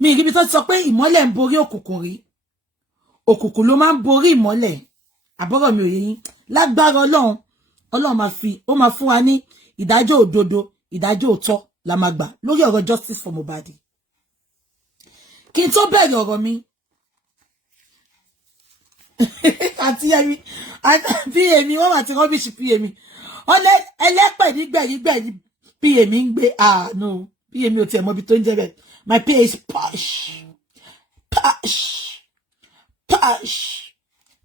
mi rí bí tó sọ pé ìmọ́lẹ̀ ń borí òkùnkùn rí. Òkùnkùn ló máa ń borí ìmọ́lẹ̀. Àbọ̀rọ̀ mi ò yé yín. Lágbára Ọlọ́run máa fún wa ní ìdájọ́ òdodo, ìdájọ́ òtọ́ la máa gbà lórí ọ̀rọ̀ justice for Mohbad. Kí n tó bẹ̀rẹ̀ ọ̀rọ̀ mi. Àti yẹmi, PA mi wọ́n wà tí rubbish PA mi. Ẹlẹ́pẹ̀ nígbẹ̀yìngbẹ̀yìn PA mi ń gbé. No, PA mi ò tiẹ̀ mọ ibi tó ń jẹ́ bẹ́ẹ̀. My PA is posh. Posh. Posh.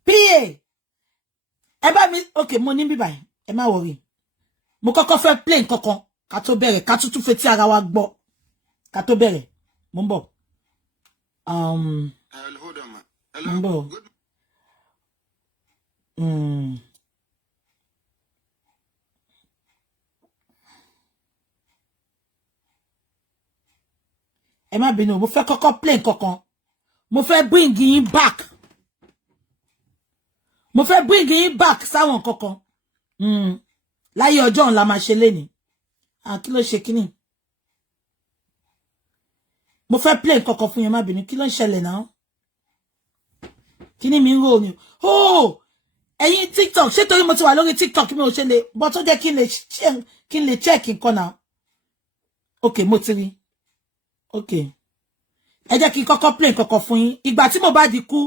PA. Ẹ bá mi, okay, mo ní bí báyìí. Ẹ má worry. Mo kọ́kọ́ fẹ́ play nǹkankan ká tó bẹ̀rẹ̀, ká tún fetí ara wa gbọ́. Ká tó bẹ̀rẹ̀. Mo ń bọ̀. Mo ń bọ̀. Ẹ má bínú, mo fẹ́ kọ́kọ́ play nǹkankan. Mo fẹ́ bring yín back. Mo fẹ́ bring yín back sáwọn nǹkankan. Láyé ọjọ́ ńlá máa ṣe lénìí. Kí ló ṣe kíni? Mo fẹ́ play nǹkankan fún yín, má bínú. Kí ló ń ṣẹlẹ̀ náà? Kíni mi ń rò ni? Oh! Ẹ̀yin TikTok, ṣé torí mo ti wà lórí TikTok mi ò ṣe lè, but tó jẹ́ kí n lè check nǹkan náà. Okay, mo ti rí. Okay. Ẹ jẹ́ kí n kọ́kọ́ play nǹkankan fún yín. Ìgbà tí Mohbad kú,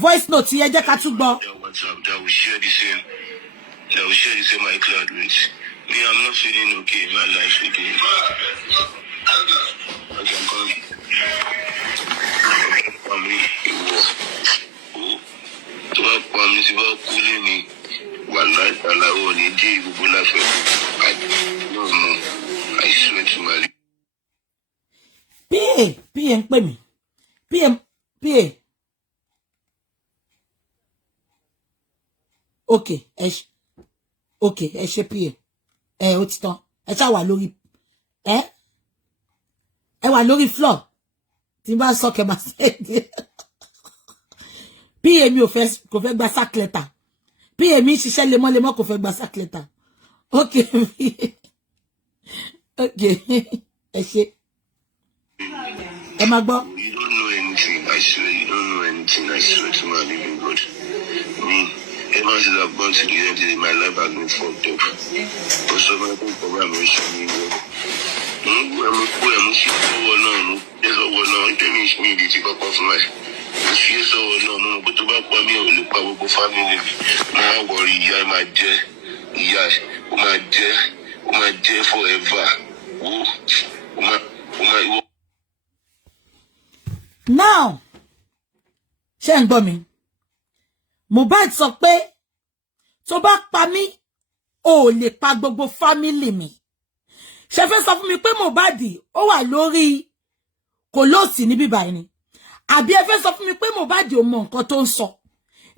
voice note ẹ jẹ́ ká tún gbọ́. That will share the same iCloud with me. I'm not feeling okay in my life again. I can come. To a promise about cooling one night and I only did people laugh. I swear to my PA ń pè mí. PA. Okay, ẹ ṣe PA. Ó ti tán. Ẹ ṣá wà lórí ẹ wà lórí floor. Tí n bá sọ kẹ́ máa ṣe. PA mi kò fẹ́ gba sack letter. PA mi ṣiṣẹ́ lemọ́lemọ́ kò fẹ́ gba sack letter. Okay. Okay. Ẹ ṣe. Ẹ má gbọ́. You don't know anything. I swear you don't know anything. I swear to my living God. Me, ever since I've gone to the end of my life has been fucked up. But so many people around me show me Now, ṣé ń gbọ́ mi? Mohbad sọ pé tó bá pa mí, ó lè pa gbogbo family mi. Ṣé fẹ́ sọ fún mi pé Mohbad ó wà lórí kòlóòsì níbí báyìí ni? Àbí ẹ fẹ́ sọ fún mi pé Mohbad ò mọ nǹkan tó ń sọ?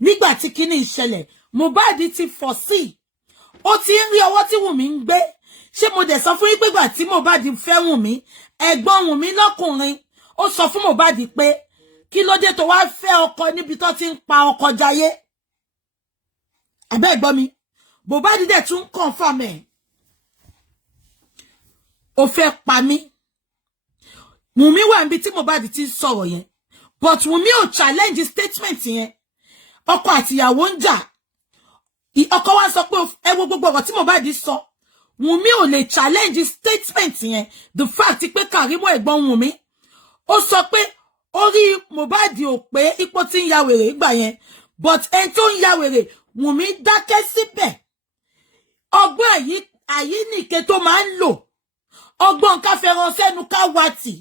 Nígbà tí kíní ìṣẹ̀lẹ̀, Mohbad ti foresee. Ó ti ń rí ọwọ́ tí Wumi ń gbé. Ṣé mo dẹ̀ sọ fún yín pé ìgbà tí Mohbad fẹ́ Wumi, ẹ̀gbọ́n Wumi lọ́kùnrin, ó sọ fún Mohbad pé kí ló dé tó wá fẹ́ ọkọ níbi tó ti ń pa ọkọ jayé? Àbẹ́ gbọ́ mi. Mohbad dẹ̀ tún confirm ẹ̀. Ó fẹ́ pa mí. Wumi wà níbi tí Mohbad ti sọ̀rọ̀ yẹn. But Wumi ò challenge statement yẹn. Ọkọ àti ìyàwó ń jà. Ọkọ wa sọ pé ẹ wo gbogbo ọ̀rọ̀ tí Mohbad sọ. Wumi ò lè challenge statement yẹn. The fact pé Karimo ẹ̀gbọ́n Wumi ó sọ pé orí Mohbad ò pé ipò tí ń ya wèrè ìgbà yẹn. But ẹni tó ń ya wèrè, Wumi dákẹ́ síbẹ̀. Ọgbọ́n àyíníke tó máa ń lò. Ọgbọ́n ká fẹ́ràn sẹ́nu ká wàtì.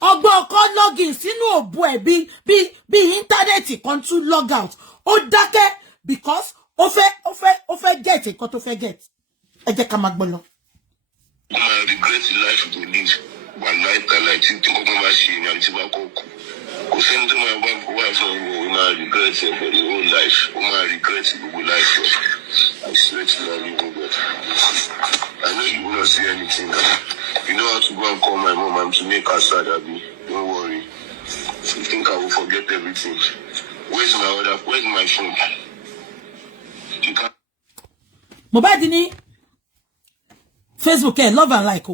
Ọgbọ́n kan login sínú òbú ẹ̀ bí íńtánẹ́ẹ̀tì kan tún log out. Ó dákẹ́ because ó fẹ́ get nǹkan tó fẹ́ get. Ẹ jẹ́ ká máa gbọ́ lọ. I regret the life to live. One night I like to go to machine and to go cook. Go send to my wife for my regrets for the whole life. My regrets the whole life. I swear to my living God. I know you will not see anything now. You know how to go and call my mom and to make her sad, Abby. Don't worry. You think I will forget everything? Where's my order? Where's my phone? You can't. Mohbad ní Facebook love and like.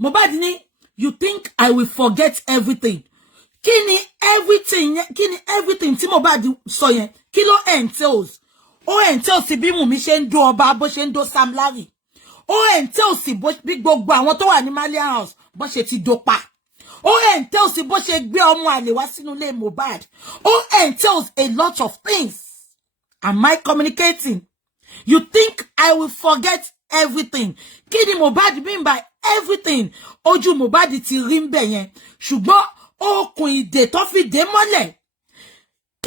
Mohbad ní you think I will forget everything. Kini everything tí Mohbad sọ yẹn, kí ló entails? Ó entails bí Wumi ṣe ń do ọba bó ṣe ń do Sam Larry. Ó entails bí gbogbo àwọn tó wà ní Malian House bó ṣe ti do pa. Ó entails bó ṣe gbé ọmọ àlè wá sínú ilé Mohbad. Ó entails a lot of things. Am I communicating? You think I will forget everything? Kí ni Mohbad mean by everything? Ojú Mohbad ti rí ńbẹ̀ yẹn. Ṣùgbọ́n okùn ìdè tó fi dé mọ́lẹ̀.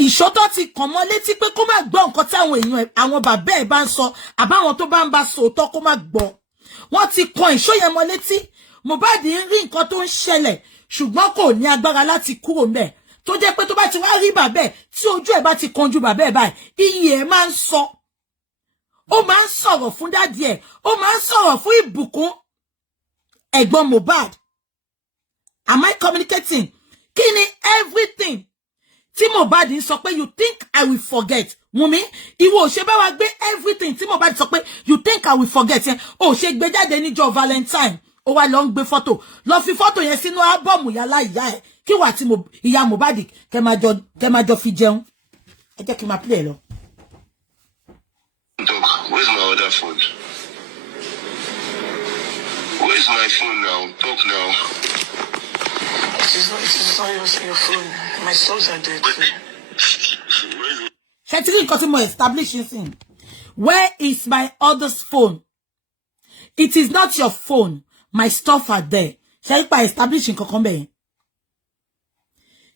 Ìṣọ́tọ̀ ti kàn mọ́ létí pé kó má gbọ́ nǹkan tí àwọn èèyàn àwọn bàbá ẹ̀ bá ń sọ àbáwọn tó bá ń bá sòótọ́ kó má gbọ́. Wọ́n ti kan ìṣó yẹn mọ́ létí. Mohbad ń rí nǹkan tó ń ṣẹlẹ̀ ṣùgbọ́n kò ní agbára láti kúrò ńbẹ̀. Tó jẹ́ pé tó bá ti wá rí bàbá ẹ̀ tí ojú ẹ̀ bá ti kanjú bàbá ẹ̀ báyìí iyì ẹ̀ máa ń sọ. Ó máa ń sọ̀rọ̀ fún dádì ẹ̀. Ó máa ń sọ̀rọ̀ fún ìbùkún ẹ̀gbọ́n Mohbad. Am I communicating? Kí ni everything tí Mohbad ń sọ pé you think I will forget? Wumi, ìwọ ò ṣe bá wa gbé everything tí Mohbad sọ pé you think I will forget yẹn. Ó ṣe gbé jáde níjọ́ Valentine. Ó wá lọ ń gbé photo. Lọ fi photo yẹn sínú album yàlá ìyá ẹ̀. Kí wà tí ìyá Mohbad kẹ́ máa jọ fi jẹun. Ẹ jẹ́ kí n máa play lọ. Talk. Where's my other phone? Where's my phone now? Talk now. It is not your phone. My souls are dead. Shetiri nǹkan tí mo establish sin. Where is my other's phone? It is not your phone. My stuff are there. Ṣé ipa establish nǹkan kan bẹ́ẹ̀?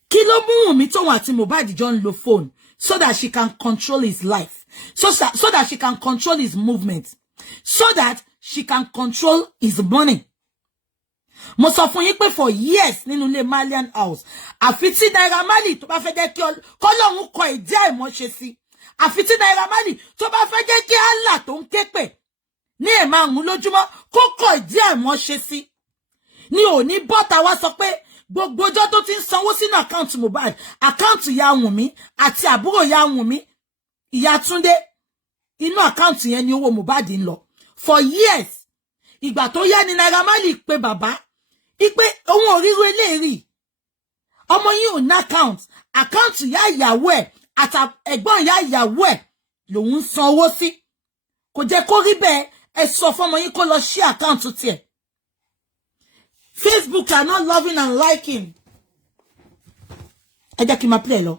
Kí ló mú Wumi tóun àti Mohbad jọ ń lo phone so that she can control his life. So that she can control his movement. So that she can control his money. Mo sọ fún yín pé for years nínú ilé Malian House. Àfi tí Naira Marley tó bá fẹ́ jẹ́ kí Ọlọ́run kọ ìdí àìmọ́ ṣe sí. Àfi tí Naira Marley tó bá fẹ́ jẹ́ kí Allah tó ń ké pè ní ẹ̀ẹ̀márùn-ún lójúmọ́ kó kọ ìdí àìmọ́ ṣe sí. Ní òní bọ́ta wá sọ pé gbogbo ọjọ́ tó ti ń sanwó sínú àkáǹtì Mohbad, àkáǹtì ìyá Wùnmí àti àbúrò ìyá Wùnmí, ìyá Túndé, inú àkáǹtì yẹn ni owó Mohbad ń lọ. For years, ìgbà tó yá ni Naira Marley pé bàbá, ipe òun ò ríru eléyìí. Ọmọ yín ò ní àkáǹtì ìyá ìyàwó ẹ̀ àti ẹ̀gbọ́n ìyá ìyàwó ẹ̀ lòun ń san owó sí. Kò jẹ́ kó rí bẹ́ẹ̀, ẹ sọ fọ́mọ yín kó lọ ṣí àkáǹtì tiẹ̀. Facebook are not loving and liking. Ẹ jẹ́ kí n máa play lọ.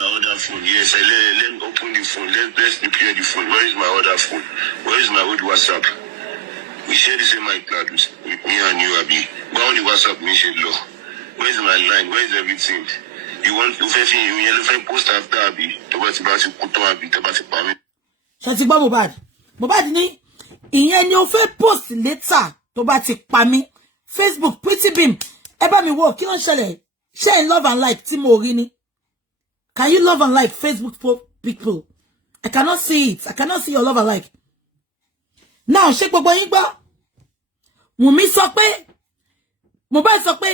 Other phone, yes. Let me open the phone. Let's prepare the phone. Where is my other phone? Where is my old WhatsApp? We share the same iCloud with me and you, Abi. But only WhatsApp me share low. Where is my line? Where is everything? You want to post after Abi? Tabati kuto Abi, tabati pami. Ṣé ti gbọ́ Mohbad? Mohbad ní ìyẹn ni ó fẹ́ post later tó bá ti pa mí. Facebook pretty beam. Ẹ bá mi wò kí ló ń ṣẹlẹ̀. Share love and like tí mo rí ni. Can you love and like Facebook people? I cannot see it. I cannot see your love and like. Now, ṣé gbogbo yín gbọ́. Wùnmí sọ pé, Mohbad sọ pé,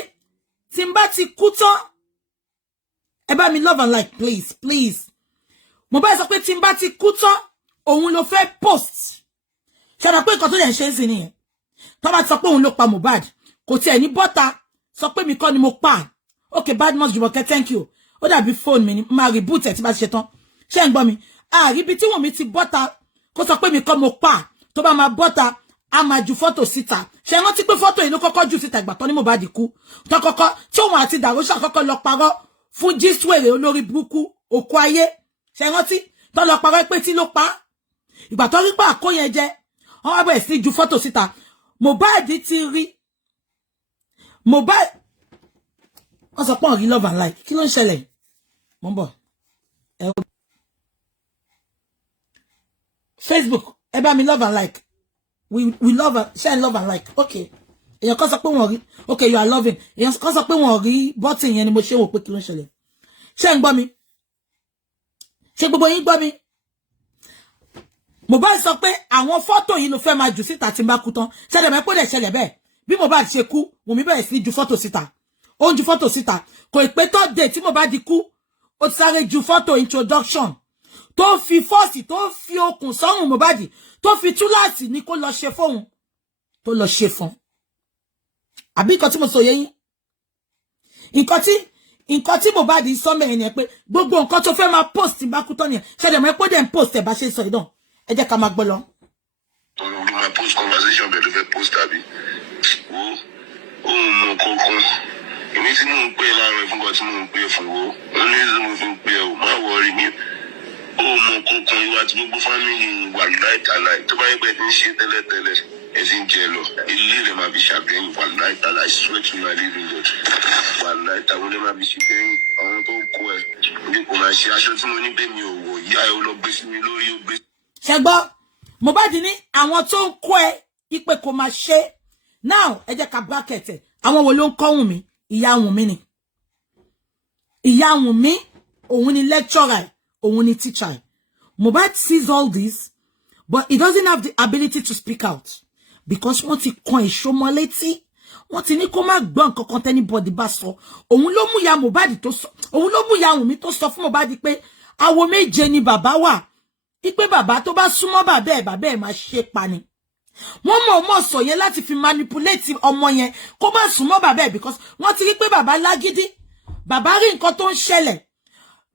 tí n bá ti kú tán, ẹ bá mi love and like, please, please. Mohbad sọ pé tí n bá ti kú tán, òun ló fẹ́ post. Ṣé ọ̀nà pé nǹkan tó lè ṣe ń sìn nìyẹn? Tó bá ti sọ pé òun ló pa Mohbad, kò tiẹ̀ ní bọ́ta, sọ pé mi kọ́ ni mo pa. Okay, Badmus Jumoke, thank you. Ó dàbí phone mi ni, máa reboot ẹ̀ tí bá ti ṣe tán. Ṣé ń gbọ́ mi? Ibi tí Wùnmí ti bọ́ta, kó sọ pé mi kọ́ mo pa. Tó bá máa bọ́ta, a máa ju photo síta. Ṣé rántí pé photo yìí ló kọ́kọ́ ju síta ìgbà tán ní Mohbad kú. Tó kọ́kọ́ tí òun àti Darosha kọ́kọ́ lọ parọ́ fún Jíswèrè olórí burúkú òkú ayé. Ṣé rántí? Tó lọ parọ́ pé tí ló pa. Ìgbà tó rí pé àkó yẹn jẹ, wọ́n wá bẹ̀rẹ̀ sí ju photo síta. Mohbad ti rí. Mohbad wọ́n sọ pé wọ́n rí love and like. Kí ló ń ṣẹlẹ̀? Mo ń bọ̀. Facebook, ẹ bá mi love and like. We love and share love and like. Okay. Èyàn kan sọ pé wọ́n rí. Okay, you are loving. Èyàn kan sọ pé wọ́n rí button yẹn ni mo ṣe wò pé kí ló ń ṣẹlẹ̀. Ṣé ń gbọ́ mi? Ṣé gbogbo yín gbọ́ mi? Mohbad sọ pé àwọn photo yìí ló fẹ́ máa jù síta tí n bá kú tán. Ṣẹlẹ̀ mẹ́ pé dẹ̀ ṣẹlẹ̀ bẹ́ẹ̀. Bí Mohbad ṣe kú, Wùnmí bẹ̀rẹ̀ sí ju photo síta. Ó ń ju photo síta. Kò ì pé third day tí Mohbad kú, ó ti sáré ju photo introduction. Tó fi force, tó fi okùn sọ́rùn Mohbad, tó fi túláàsì ní kó lọ ṣe fóun. Tó lọ ṣe fún. àbí nǹkan tí mo sọ yé yín nǹkan tí Mohbad sọ mẹ́rin ni pé gbogbo nǹkan tó fẹ́ máa post bá kú tán ni ṣẹ̀dẹ̀ mọ́ pé dẹ̀ ń post ẹ̀ bá ṣe sọ ìdán ẹ jẹ́ ká máa gbọ́ lọ. My post conversation bẹ̀rẹ̀ fẹ́ post àbí wo ohun mọ kankan èmi tí mò ń pè láàárọ̀ fún kan tí mò ń pè fún wo wọn ní ìlú mo fi ń pè ọ́ má wọrí mi ohun mọ kankan ìwà tí gbogbo fámìlì wà láìtàláì tó bá yẹ pé ẹ ti ń ṣe tẹ́lẹ̀tẹ́lẹ̀ ẹ ti ń jẹ lọ ilé rẹ̀ máa fi ṣàbẹ̀yìn wà láìtàláì swear to my living God wà láìtàwọn lè máa fi ṣàbẹ̀yìn àwọn tó kọ ẹ ní kò máa ṣe aṣọ tí mo ní bẹ́ẹ̀ mi ò wọ̀ ìyá ẹ ó lọ gbé sí mi lórí ó gbé. ṣẹgbọ́ Mohbad ní àwọn tó ń kọ́ ẹ ipe kò máa ṣe now ẹ jẹ́ ká bracket ẹ̀ àwọn wo ló ń kọ́ Wùnmí ìyá Wùnmí ni ìyá Wùnmí òun ni lecturer òun ni teacher Mohbad sees all this but he doesn't have the ability to speak out because wọ́n ti kan èso mọ́ létí wọ́n ti ní kó má gbọ́ nǹkan kan tẹ́nibọ́dì bá sọ òun ló mú ìyá Mohbad tó sọ òun ló mú ìyá Wùnmí tó sọ fún Mohbad pé awo méje ni bàbá wà ipe bàbá tó bá súnmọ́ bàbá ẹ̀ máa ṣe pa ni wọ́n mọ̀ sọ yẹn láti fi manipulate ọmọ yẹn kó má súnmọ́ bàbá ẹ̀ because wọ́n ti rí pé bàbá lágídí bàbá rí nǹkan tó ń ṣẹlẹ̀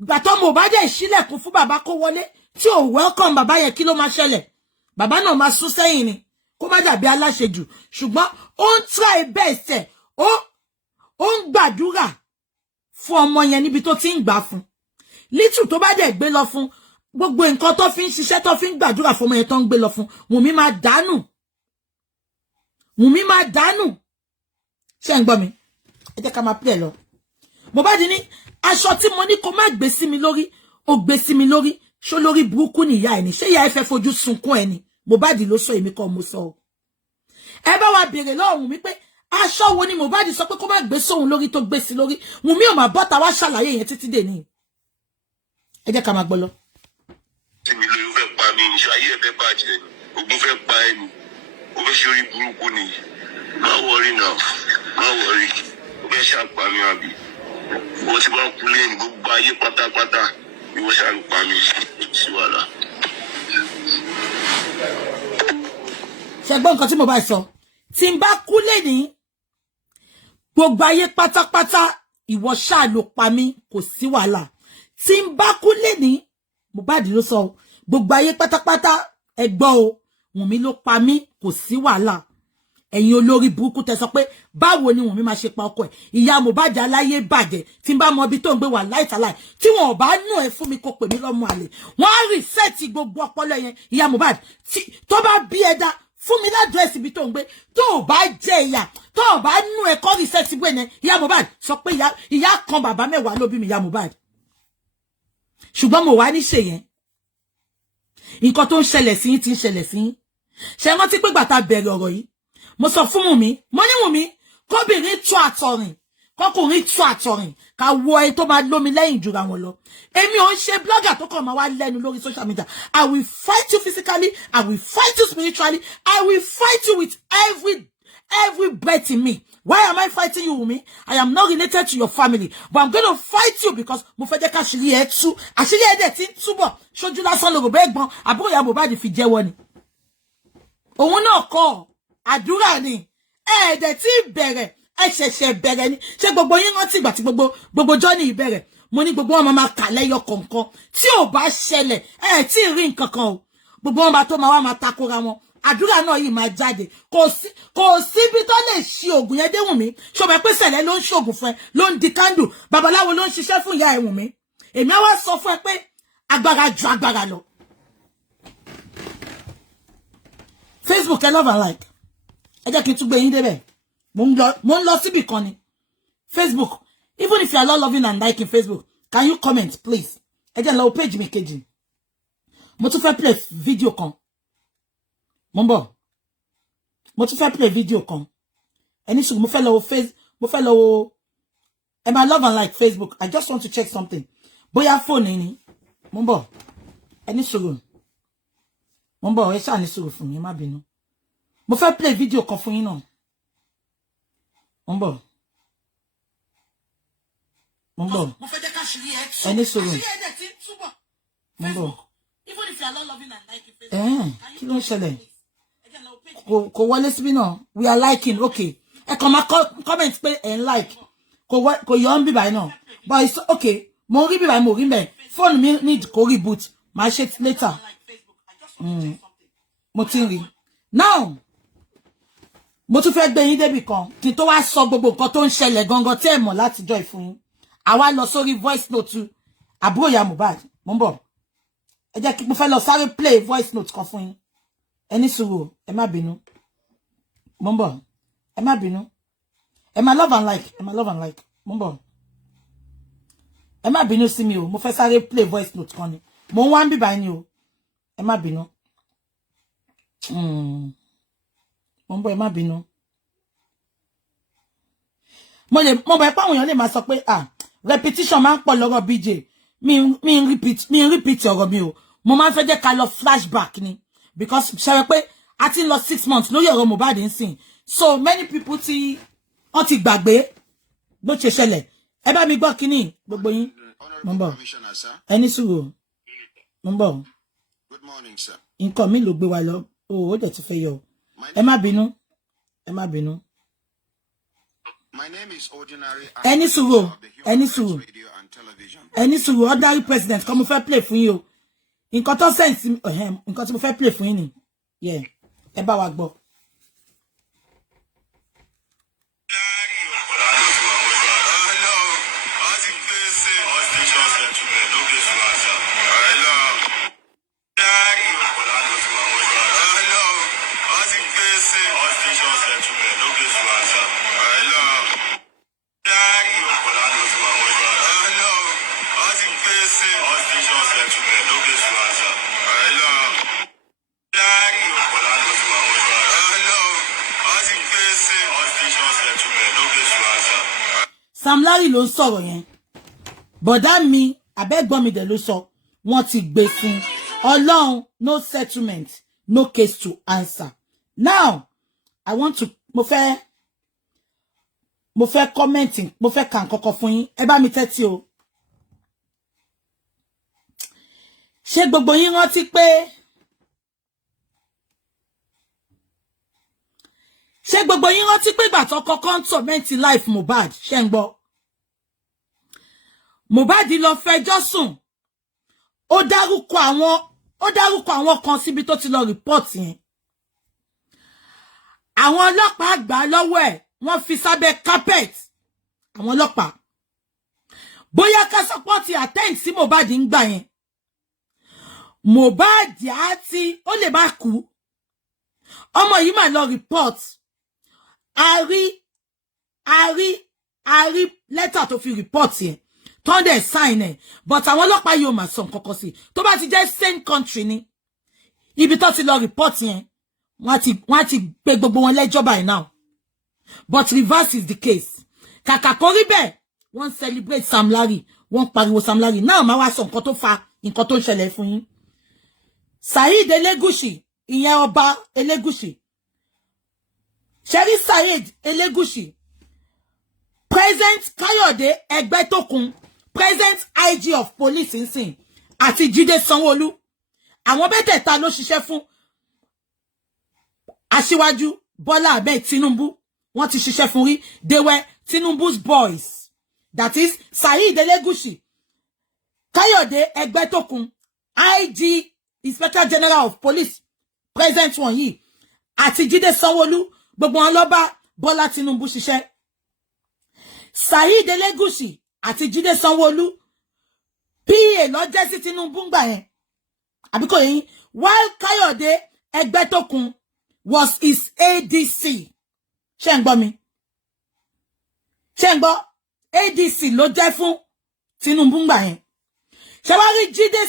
gbàtọ́ Mohbad ẹ̀ ṣílẹ̀kùn fún bàbá kó wọlé tí ò welcome bàbá yẹn kí ló máa ṣẹlẹ̀ bàbá náà máa sún sẹ́yìn ni kó má dàbí aláṣejù ṣùgbọ́n ó ń try best ẹ̀ ó ń gbàdúrà fún ọmọ yẹn níbi tó ti ń gbà fún little tó bá dẹ̀ gbé lọ fún gbogbo nǹkan tó fi ń ṣiṣẹ́ tó fi ń gbàdúrà fún ọmọ yẹn tó ń gbé lọ fún Wùnmí máa dànù ṣé ń gbọ́ mi ẹ jẹ́ ká máa play lọ Mohbad ní aṣọ tí mo ní kó má gbé sí mi lórí ó gbé sí mi lórí ṣó lórí burúkú ni ìyá ẹ ní ṣé ìyá ẹ fẹ́ fojú sunkún ẹ ni Mohbad ló sọ èmi kọ́ mo sọ ẹ bá wa béèrè lọ́wọ́ Wùnmí pé aṣọ wo ni Mohbad sọ pé kó má gbé sóhun lórí tó gbé sí lórí Wùnmí ò máa bọ́ta wá ṣàlàyé yẹn títí dè ní ẹ jẹ́ ká máa gbọ́ lọ. tí mi lóyún fẹ́ pa mí ìṣọ ayé ẹ̀ fẹ́ bàjẹ́ ni ogun fẹ́ pa ẹ́ ni ó fẹ́ ṣe orí burúkú ni má wọrí náà má wọrí ó fẹ́ ṣàpá mi àbí wọ́n ti bá kú lẹ́yìn gbogbo ayé pátápátá ni wọ́n ṣàpá mi sí wàhálà. ṣẹgbọ́n nǹkan tí Mohbad sọ tí n bá kú lẹ́yìn gbogbo ayé pátápátá ìwọ ṣáà ló pa mí kò sí wàhálà tí n bá kú lẹ́yìn Mohbad ló sọ gbogbo ayé pátápátá ẹ gbọ́ o Wùnmí ló pa mí kò sí wàhálà ẹ̀yin olórí burúkú tẹ́ sọ pé báwo ni Wùnmí máa ṣe pa ọkọ ẹ̀ ìyá Mohbad aláyé bàjẹ́ tí n bá mọ ibi tó ń gbé wà láìtàláì tí wọn ò bá nù ẹ fún mi kó pè mí lọ́mọ àlè wọ́n á rìsẹ́ẹ̀tì gbogbo ọpọlọ yẹn ìyá Mohbad tó bá bí ẹ dá fún mi ládírẹ́sì ibi tó ń gbé tó ò bá jẹ ìyá tó ò bá nù ẹ kọ́ rìsẹ́ẹ̀tì gbé yẹn ìyá Mohbad sọ pé ìyá kan bàbá mẹ́wàá ló bí mi ìyá Mohbad ṣùgbọ́n mo wá ní ṣe yẹn nǹkan tó ń ṣẹlẹ̀ sí yín ti ń ṣẹlẹ̀ sí yín ṣe rántí pé gbàtà bẹ̀rẹ̀ ọ̀rọ̀ yìí mo sọ fún Wùnmí mo ní Wùnmí kóbìnrin tú àtọ̀rìn kọkùnrin tú àtọ̀rìn ká wo ẹni tó máa lómi lẹ́yìn jura wọn lọ èmi ò ń ṣe blogger tó kàn máa wá lẹ́nu lórí social media I will fight you physically I will fight you spiritually I will fight you with every breath in me. Why am I fighting you, Wumi? I am not related to your family, but I'm going to fight you because mo fẹ́ jẹ́ ká ṣírí ẹ tú àṣírí ẹ dẹ̀ tí ń túbọ̀ ṣojú lásán ló bẹ́ẹ̀ gbọ́n àbúrò ìyá Mohbad fi jẹ́wọ́ ni òun náà kọ́ àdúrà ni ẹ̀ẹ́dẹ̀ tí bẹ̀rẹ̀ ẹ ṣẹ̀ṣẹ̀ bẹ̀rẹ̀ ni ṣé gbogbo yín rántí ìgbà tí gbogbo jọ́ni ìbẹ̀rẹ̀ mo ní gbogbo wọn máa kà lẹ́yọ kọ̀ọ̀kan tí ò bá ṣẹlẹ̀ ẹ̀ tí ì rí nǹkan kan o gbogbo wọn bá tó máa wá máa takora wọn àdúrà náà yìí máa jáde kò síbi tó lè ṣe ògùn yẹn dé Wùnmí ṣọmọ pé sẹ̀lẹ̀ ló ń ṣògùn fún ẹ ló ń di kándù babaláwo ló ń ṣiṣẹ́ fún ìyá ẹ Wùnmí èmi á wá sọ fún ẹ pé agbára ju agbára lọ. Facebook ẹ love and like ẹ jẹ́ kí n tún gbé yín débẹ̀ mo ń lọ síbì kan ni Facebook even if you are not loving and liking Facebook can you comment please ẹ jẹ́ lọ page mi kejì mo tún fẹ́ play video kan mo ń bọ̀ mo tún fẹ́ play video kan ẹni sùn mo fẹ́ lọ wo ẹ máa love and like Facebook I just want to check something bóyá phone ni mo ń bọ̀ ẹni sùn mo ń bọ̀ ẹ ṣáà ní sùúrù fún mi má bínú mo fẹ́ play video kan fún yín náà mo ń bọ̀ mo fẹ́ jẹ́ ká ṣírí ẹ tú ẹni sùúrù mo ń bọ̀ kí ló ń ṣẹlẹ̀ kò wọlé síbí náà we are liking okay ẹ kàn máa comment pé ẹ ń like kò yọ ń bí báyìí náà but it's okay mo rí bí báyìí mo rí mẹ́ phone mi need kó reboot máa ṣe later mo ti rí now mo tún fẹ́ gbé yín débì kan kí n tó wá sọ gbogbo nǹkan tó ń ṣẹlẹ̀ gangan tí ẹ mọ̀ láti jọ ìfún yín àwa lọ sórí voice note àbúrò Ìyá Mohbad mo ń bọ̀ ẹ jẹ́ kí mo fẹ́ lọ sáré play voice note kan fún yín ẹ ní sùúrù ẹ má bínú mo ń bọ̀ ẹ má bínú ẹ má love and like ẹ má love and like mo ń bọ̀ ẹ má bínú sí mi o mo fẹ́ sáré play voice note kan ni mo ń wá ń bíbá yín o ẹ má bínú mo ń bọ̀ ẹ má bínú mo bẹ̀ pé àwọn èèyàn lè máa sọ pé repetition máa ń pọ̀ lọ́rọ̀ BJ mi ń repeat ọ̀rọ̀ mi o mo máa ń fẹ́ jẹ́ ká lọ flashback ni because ṣe pé a ti lọ 6 months lórí ọ̀rọ̀ Mohbad ń sìn so many people wọ́n ti gbàgbé bó ṣe ṣẹlẹ̀ ẹ bá mi gbọ́ kíní gbogbo yín mo ń bọ̀ ẹ ní sùúrù mo ń bọ̀ nǹkan mi ló gbé wa lọ ó dẹ̀ ti fẹ́ yọ ẹ má bínú ẹ má bínú ẹ ní sùúrù ẹ ní sùúrù ẹ ní sùúrù ordinary president kọ́ mo fẹ́ play fún yín o nǹkan tó sense nǹkan tí mo fẹ́ play fún yín ni yeah ẹ bá wa gbọ́. Sam Larry ló ń sọ̀rọ̀ yẹn bọ̀dá mi abẹ́gbọ́n mi dẹ̀ ló sọ wọ́n ti gbé fún Ọlọ́run no settlement no case to answer now I want to mo fẹ́ commenting mo fẹ́ kà nǹkan kan fún yín ẹ bá mi tẹ́tí o ṣé gbogbo yín rántí pé ìgbà tó kọ́kọ́ ń torment life Mohbad ṣé ń gbọ́ Mohbad lọ fẹjọ́ sùn ó dárúkọ àwọn kan síbi tó ti lọ report yẹn àwọn ọlọ́pàá gbà lọ́wọ́ ẹ̀ wọ́n fi sábẹ́ carpet àwọn ọlọ́pàá bóyá ká support attend sí Mohbad ń gbà yẹn Mohbad àti ó lè má kú ọmọ yìí mà lọ report a rí letter tó fi report yẹn tó dẹ̀ sign ẹ̀ but àwọn ọlọ́pàá yóò máa sọ nǹkan kan sí tó bá ti jẹ́ same country ni ibi tó ti lọ report yẹn wọ́n ti gbé gbogbo wọn lẹ́jọ́ by now but reverse is the case kàkà kó rí bẹ́ẹ̀ wọ́n celebrate Sam Larry wọ́n pariwo Sam Larry náà máa wá sọ nǹkan tó fa nǹkan tó ń ṣẹlẹ̀ fún yín Saheed Elegushi ìyẹn ọba Elegushi Sherry Saheed Elegushi present Kayode Egbetokun present IG of police nsìn àti Jídé Sanwó-Olú àwọn mẹ́tẹ̀ẹ̀ta ló ṣiṣẹ́ fún Aṣíwájú Bọ́lá Ahmed Tinubu wọ́n ti ṣiṣẹ́ fún rí they were Tinubu's boys that is Saheed Elegushi Kayode Egbetokun IG Inspector General of Police present wọn yìí àti Jídé Sanwó-Olú gbogbo wọn ló bá Bọ́lá Tinubu ṣiṣẹ́ Saheed Elegushi àti Jídé Sanwó-Olú PA ló jẹ́ sí Tinubu ngbà yẹn àbíkò yẹn while Kayode Egbetokun was his ADC ṣé ń gbọ́ mi ṣé ń gbọ́ ADC ló jẹ́ fún Tinubu ngbà yẹn ṣé wá rí Jídé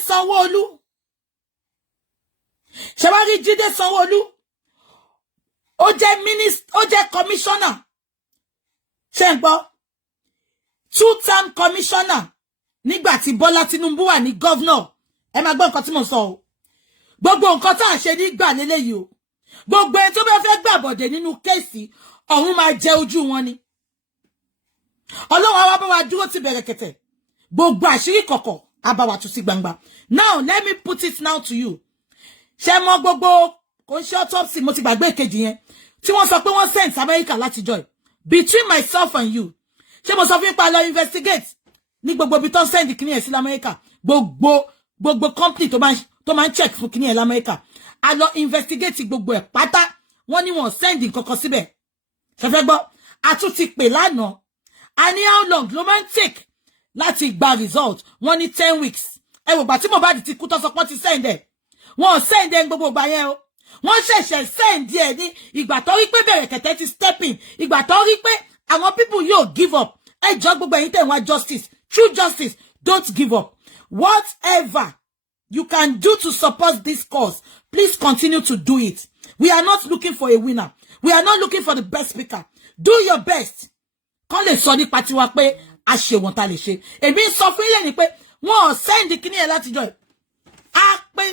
Sanwó-Olú ó jẹ́ minister ó jẹ́ commissioner ṣé ń gbọ́ 2-term commissioner nígbà tí Bọ́lá Tinubu wà ní governor ẹ máa gbọ́ nǹkan tí mo sọ o gbogbo nǹkan tá ṣe ní gbà lélẹ́yìí o gbogbo ẹni tó bá fẹ́ gbàbọ̀dé nínú kéèsì ọ̀run máa jẹ ojú wọn ni Ọlọ́run àwa bá wa dúró ti bẹ̀rẹ̀kẹ̀tẹ̀ gbogbo àṣírí kọ̀kọ̀ á bá wa tú sí gbangba now let me put it now to you ṣé mọ̀ gbogbo kò ń ṣe autopsy mo ti gbàgbé ìkejì yẹn tí wọ́n sọ pé wọ́n send America láti joy between myself and you. Ṣé mo sọ fún pa lọ investigate ní gbogbo bí tó send kíní ẹ̀ sí l'Amẹ́ríkà. Gbogbo company tó máa check fún kíní ẹ̀ l'Amẹ́ríkà. A lọ investigate gbogbo ẹ̀ pátá. Wọ́n ní wọ́n send nǹkan kan síbẹ̀. Ṣé fẹ́ gbọ́? A tún ti pè lánàá. A ní how long ló máa take láti gba result? Wọ́n ní 10 weeks. Ẹ wò gbà tí Mohbad ti kú tó sọ pé ti send ẹ̀. Wọ́n send ẹ̀ gbogbo ìgbà yẹn o. Wọ́n ṣẹ̀ṣẹ̀ send ẹ̀ ní ìgbà tó rí pé Bẹ̀rẹ̀kẹ̀tẹ̀ ti stepping. Ìgbà tó rí pé àwọn people yóò give up. Ẹ jọ̀ọ́ gbogbo ẹ̀yin tẹ́ wá justice. True justice. Don't give up. Whatever you can do to support this cause, please continue to do it. We are not looking for a winner. We are not looking for the best speaker. Do your best. Kàn lè sọ nípa tiwa pé a ṣe wọ́n ta lè ṣe. Èmi sọ fún yín ni pé wọ́n send kíní ẹ̀ láti jọ. A pé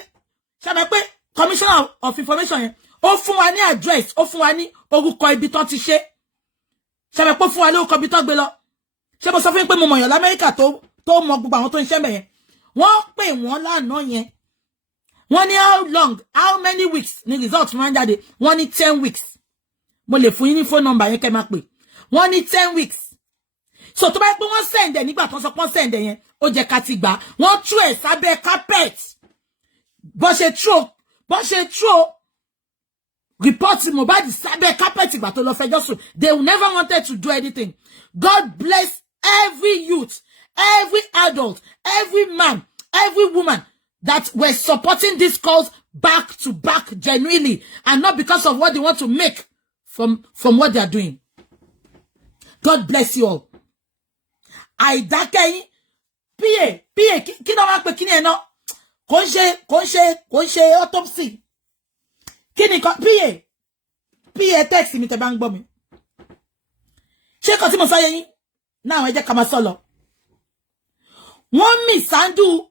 ṣàbẹ̀ pé Commissioner of Information yẹn ó fún wa ní address, ó fún wa ní orúkọ ibi tó ti ṣe. Ṣàbẹ̀ pé fún wa ní orúkọ ibi tó gbé lọ. Ṣé mo sọ fún yín pé mo mọ̀ yàn l'Amẹ́ríkà tó mọ gbogbo àwọn tó ń ṣe mẹ́yẹn. Wọ́n pè wọ́n lánàá yẹn. Wọ́n ní how long, how many weeks ni result máa ń jáde? Wọ́n ní 10 weeks. Mo lè fún yín ní phone number yẹn kẹ́ máa pè. Wọ́n ní 10 weeks. So tó bá pé wọ́n send ẹ̀ nígbà tó sọ pé wọ́n send ẹ̀ yẹn, ó jẹ́ ká ti gbà. Wọ́n tú ẹ̀ sábẹ́ carpet. Bó ṣe throw report Mohbad sábẹ́ carpet ìgbà tó lọ fẹjọ́ sùn. They never wanted to do anything. God bless every youth, every adult, every man, every woman that were supporting this cause back to back genuinely and not because of what they want to make from what they are doing. God bless you all. Àìdákẹ́ yín, PA, kí ló máa ń pè kíní ẹ̀ náà? Kò ń ṣe autopsy. Kí ni PA text mi tẹ́ bá ń gbọ́ mi. Ṣé kò tí mo sọ yé yín? Náà ẹ jẹ́ ká máa sọ lọ. Wọ́n mishandle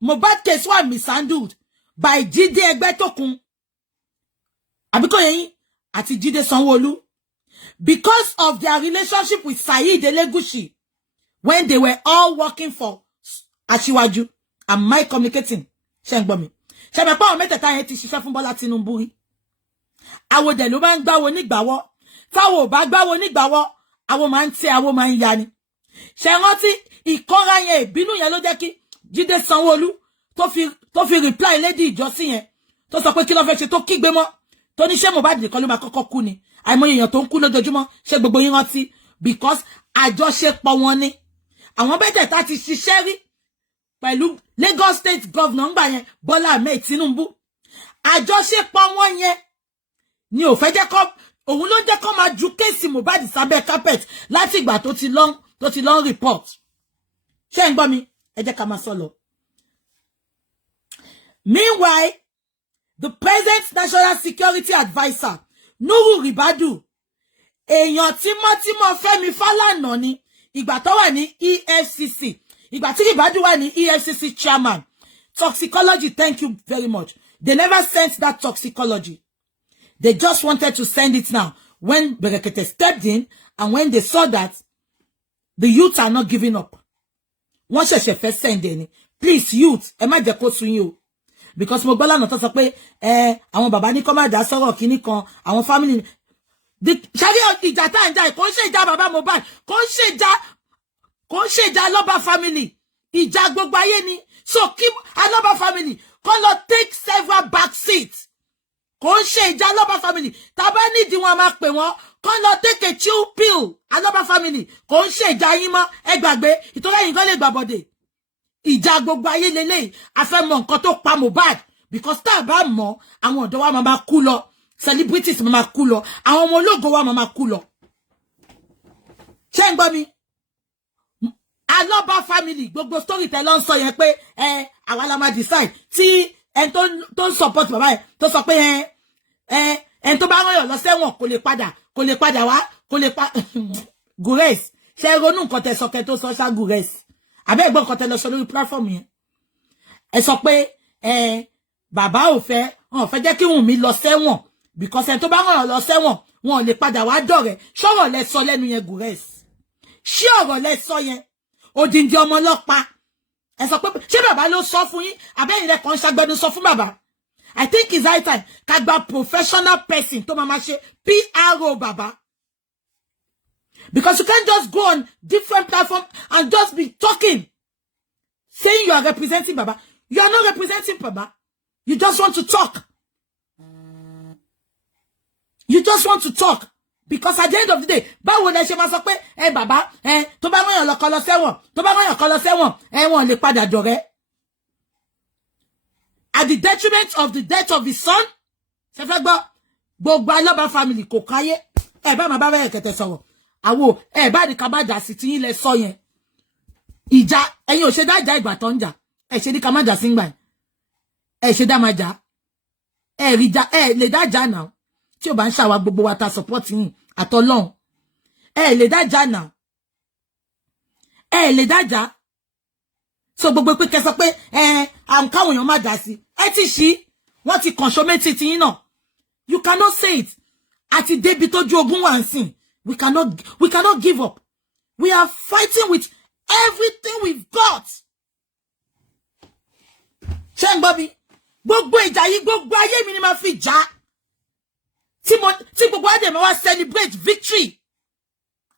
Mohbad case was mishandled by Jídé Ẹgbẹ́tókun. Àbíkọ́ yé yín àti Jídé Sanwó-Olú because of their relationship with Saheed Elegushi when they were all working for Aṣíwájú. Am I communicating? Ṣé ń gbọ́ mi? Ṣé mọ̀ pé àwọn mẹ́tẹ̀ẹ̀ta yẹn ti ṣiṣẹ́ fún Bọ́lá Tinubu rí. Àwo dẹ̀ ló máa ń gbáwo nígbàwọ́. Táwo ò bá gbáwo nígbàwọ́, àwo máa ń tẹ àwo máa ń ya ni. Ṣé rántí ìkọ́ra yẹn ìbínú yẹn ló jẹ́ kí Jídé Sanwó-Olú tó fi reply lady ìjọsìn yẹn tó sọ pé kí ló fẹ́ ṣe tó kígbe mọ́ tó ní ṣé Mohbad nìkan ló máa kọ́kọ́ kú ni. Àìmọye èèyàn tó ń kú lójoojúmọ́ ṣé gbogbo yín rántí because àjọṣepọ̀ wọn ni. Àwọn mẹ́tẹ̀ẹ̀ta ti ṣiṣẹ́ rí pẹ̀lú Lagos State Governor ńgbà yẹn Bọ́lá Ahmed Tinubu. Àjọṣepọ̀ wọn yẹn ni ò fẹ́ jẹ́ kó òun ló jẹ́ kó máa ju kéèsì Mohbad sábẹ́ carpet láti ìgbà tó ti long report. Ṣé ń gbọ́ mi? Ẹ jẹ́ ká máa sọ lọ. Meanwhile, the present National Security Advisor Nuhu Ribadu èèyàn tímọ́tímọ́ Fẹ́mi Fálànà ni ìgbà tó wà ní EFCC. Ìgbà tí Ribadu wà ní EFCC chairman. Toxicology, thank you very much. They never sent that toxicology. They just wanted to send it now. When Bẹ̀rẹ̀kẹ̀tẹ̀ stepped in and when they saw that the youth are not giving up. Wọ́n ṣẹ̀ṣẹ̀ fẹ́ send any. Please, youth, ẹ má jẹ́ kó sú yín o. Because mo gbọ́ lánàá tó sọ pé àwọn bàbá ní kó má dá sọ̀rọ̀ kíní kan, àwọn family. Ṣáàrí ìjà tá ń jà kò ń ṣe ìjà bàbá Mohbad, kò ń ṣe ìjà Alọ́ba family. Ìjà gbogbo ayé ni. So keep Alọ́ba family kó lọ take several back seats. Kò ń ṣe ìjà Alọ́ba family. Tá bá nídìí wọn máa pè wọ́n kó lọ take a chill pill. Alọ́ba family kò ń ṣe ìjà yín mọ́ ẹ gbàgbé ìtọ́lá yín kó lè gbàbọ̀dé. Ìjà gbogbo ayé lélẹ́yìí a fẹ́ mọ nǹkan tó pa Mohbad because tá bá mọ̀ àwọn ọ̀dọ́ wa máa kú lọ, celebrities máa kú lọ, àwọn ọmọ ológo wa máa kú lọ. Ṣé ń gbọ́ mi? Alọ́ba family gbogbo story tẹ́ lọ ń sọ yẹn pé àwa la máa decide tí ẹni tó ń support bàbá yẹn tó sọ pé ẹni tó bá rán yàn lọ sẹ́wọ̀n kò lè padà wá kò lè pa Gures ṣe ronú nǹkan tẹ́ sọ kẹ́ tó sọ ṣá Gures àbẹ́ ẹ̀gbọ́n nǹkan tẹ́ lọ sọ lórí platform yẹn ẹ sọ pé bàbá ò fẹ́ jẹ́ kí Wùmí lọ sẹ́wọ̀n because ẹni tó bá rán yàn lọ sẹ́wọ̀n wọn ò lè padà wá dọ̀rẹ́ ṣọ́rọ̀ lẹ sọ lẹ́nu yẹn Gures ṣé ọ̀rọ̀ lẹ sọ yẹn odindi ọmọ ọlọ́pàá ẹ sọ pé ṣé bàbá ló sọ fún yín àbẹ́yìn rẹ̀ kan ṣàgbẹ́nu sọ fún bàbá. I think it's high time ká gba professional person tó máa ṣe PRO bàbá. Because you can't just go on different platforms and just be talking, saying you are representing Baba. You are not representing Baba. You just want to talk. You just want to talk. Because at the end of the day, báwo lẹ ṣe máa sọ pé, Baba, tó bá rán yàn lọ kó lọ sẹ́wọ̀n, tó bá rán yàn kó lọ sẹ́wọ̀n, wọ́n lè padà dọ̀rẹ́. At the detriment of the death of his son, ṣe fẹ́ gbọ́, gbogbo Aloba family kò káyé. Bá máa bá bẹ́ẹ̀ kẹ̀tẹ̀ sọ̀rọ̀. Àwo, bá di ká bá jà sí tí yín lẹ sọ yẹn. Ìjà, ẹ̀yin ò ṣe dá jà ìgbà tó ń jà. Ṣe ní ká má jà sí ngbà. Ṣe dá máa jà. Rí jà, lè dá jà náà. Tí ó bá ń ṣàwà gbogbo wa ta support yín àtọlọ́run. Lè dá jà náà. Lè dá jà. So gbogbo pé kẹ́ sọ pé àwọn káwọn èèyàn má dá sí. Ti ṣí, wọ́n ti kàn ṣọ́mẹ́tì tí yín náà. You cannot say it. Àti débi tójú ogun wà ńsìn. We cannot give up. We are fighting with everything we've got. Ṣé ń gbọ́ mi? Gbogbo ìjà yìí, gbogbo ayé mi ni máa fi jà. Tí gbogbo adé máa wá celebrate victory.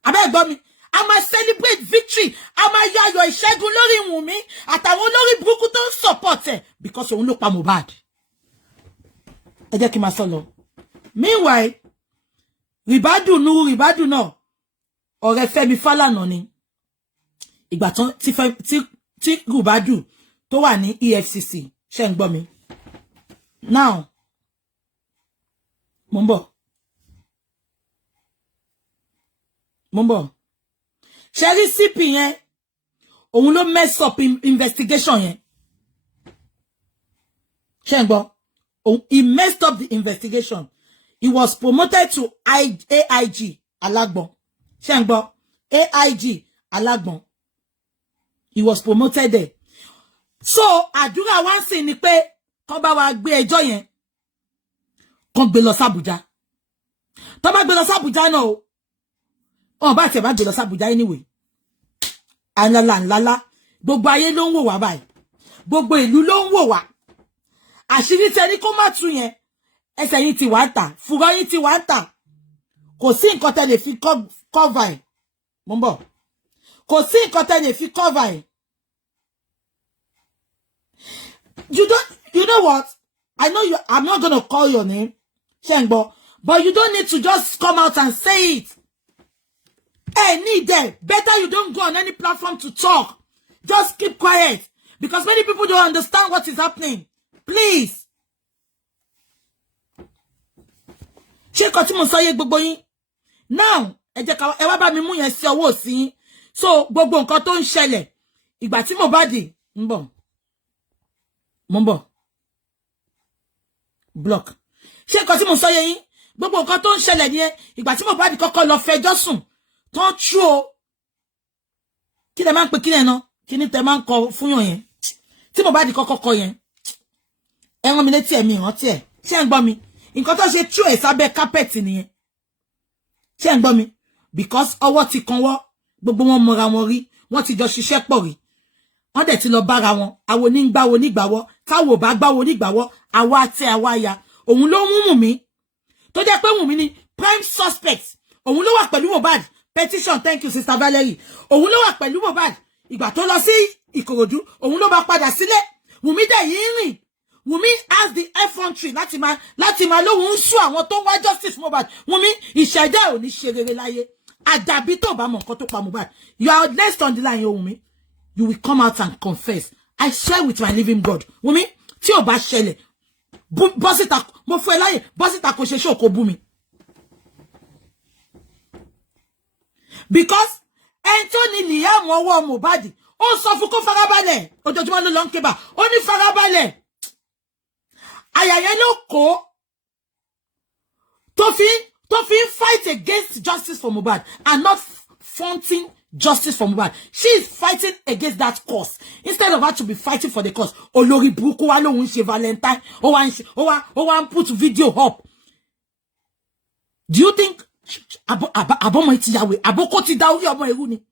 Abẹ́ gbọ́ mi. A máa celebrate victory. A máa yọ ayọ̀ ìṣẹ́gun lórí Wumi àtàwọn olórí burúkú tó ń support ẹ̀ because òun ló pa Mohbad. Ẹ jẹ́ kí n máa sọ lọ. Meanwhile, Ribadu náà ọ̀rẹ́ Fẹ́mi Fálànà ni. Ìgbà tán tí Ribadu tó wà ní EFCC ṣé ń gbọ́ mi. Now, mo ń bọ̀. Ṣé rí CP yẹn, òun ló mess up investigation yẹn. Ṣé ń gbọ́? He messed up the investigation. He was promoted to AIG Alagbon. Ṣé ń gbọ́? AIG Alagbon. He was promoted there. So, àdúrà wá ń sìn ni pé kán bá wa gbé ẹjọ́ yẹn. Kán gbé lọ s'Abuja. Tán bá gbé lọ s'Abuja náà o. Wọ́n bá tẹ̀ bá gbé lọ s'Abuja anyway. Àlàlà. Gbogbo ayé ló ń wò wá báyìí. Gbogbo ìlú ló ń wò wá. Àṣírí tẹni kó má tú yẹn. Ẹsẹ̀ yín ti wá ń tà. Fùrọ̀ yín ti wá ń tà. Kò sí nǹkan tẹ́ lè fi cover ẹ̀. Mo ń bọ̀. Kò sí nǹkan tẹ́ lè fi cover ẹ̀. You know what? I know I'm not going to call your name, Shengbo, but you don't need to just come out and say it. Neither. Better you don't go on any platform to talk. Just keep quiet. Because many people don't understand what is happening. Please. Ṣé kò tí mo sọ yé gbogbo yín? Now, ẹ wá bá mi mú yẹn sí ọwọ́ sí yín. So, gbogbo nǹkan tó ń ṣẹlẹ̀. Ìgbà tí Mohbad ń bọ̀. Mo ń bọ̀. Block. Ṣé kò tí mo sọ yé yín? Gbogbo nǹkan tó ń ṣẹlẹ̀ nìyẹn. Ìgbà tí Mohbad kọ́kọ́ lọ fẹjọ́ sùn. Tó tú o. Kí lẹ máa ń pè kí lẹ náà? Kí ni tẹ máa ń kọ fún yàn yẹn? Tí Mohbad kọ́kọ́ kọ yẹn. Ẹ rán mi létí ẹ̀mí ìrántí ẹ̀. Ṣé ń gbọ́ mi? Nǹkan tó ṣe tú ẹ̀ sábẹ́ carpet nìyẹn. Ṣé ń gbọ́ mi? Because ọwọ́ ti kan wọ́. Gbogbo wọn mọra wọn rí. Wọ́n ti jọ ṣiṣẹ́ pọ̀ rí. Wọ́n dẹ̀ ti lọ bára wọn. Àwo ní ń gbáwo nígbàwọ́. Táwo bá gbáwo nígbàwọ́. Àwa àti àwa ya. Òun ló mú Wùmí. Tó jẹ́ pé Wùmí ni prime suspect. Òun ló wà pẹ̀lú Mohbad. Petition, thank you, Sister Valerie. Òun ló wà pẹ̀lú Mohbad. Ìgbà tó lọ sí Ìkòròdú. Òun ló bá padà sílé. Wùmí dẹ̀ yìí rìn. Wùmí has the effrontery láti máa lóhun ń sú àwọn tó ń wá justice Mohbad. Wùmí ìṣẹ̀dá ò ní ṣe rere láyé. Àdàbí tó bá mọ̀ nǹkan tó pa Mohbad. You are next on the line, Wùmí. You will come out and confess. I swear with my living God. Wùmí, tí ò bá ṣẹlẹ̀, bọ́sítà, mo fún ẹ láyè, bọ́sítà kò ṣe ṣó kò bú mi. Because Anthony Liam ọwọ́ Mohbad, ó sọ fún kó farabalẹ̀. Ojoojúmọ́ ló lọ ń kébà. Ó ní farabalẹ̀. Àyà yẹn ló kó tó fi fight against justice for Mohbad and not fronting justice for Mohbad. She is fighting against that cause instead of her to be fighting for the cause. Olórí burúkú wá lóhun ṣe Valentine. Ó wá ń put video up. Do you think abomo ti yawe aboko ti da orí ọmọ ẹrú ni?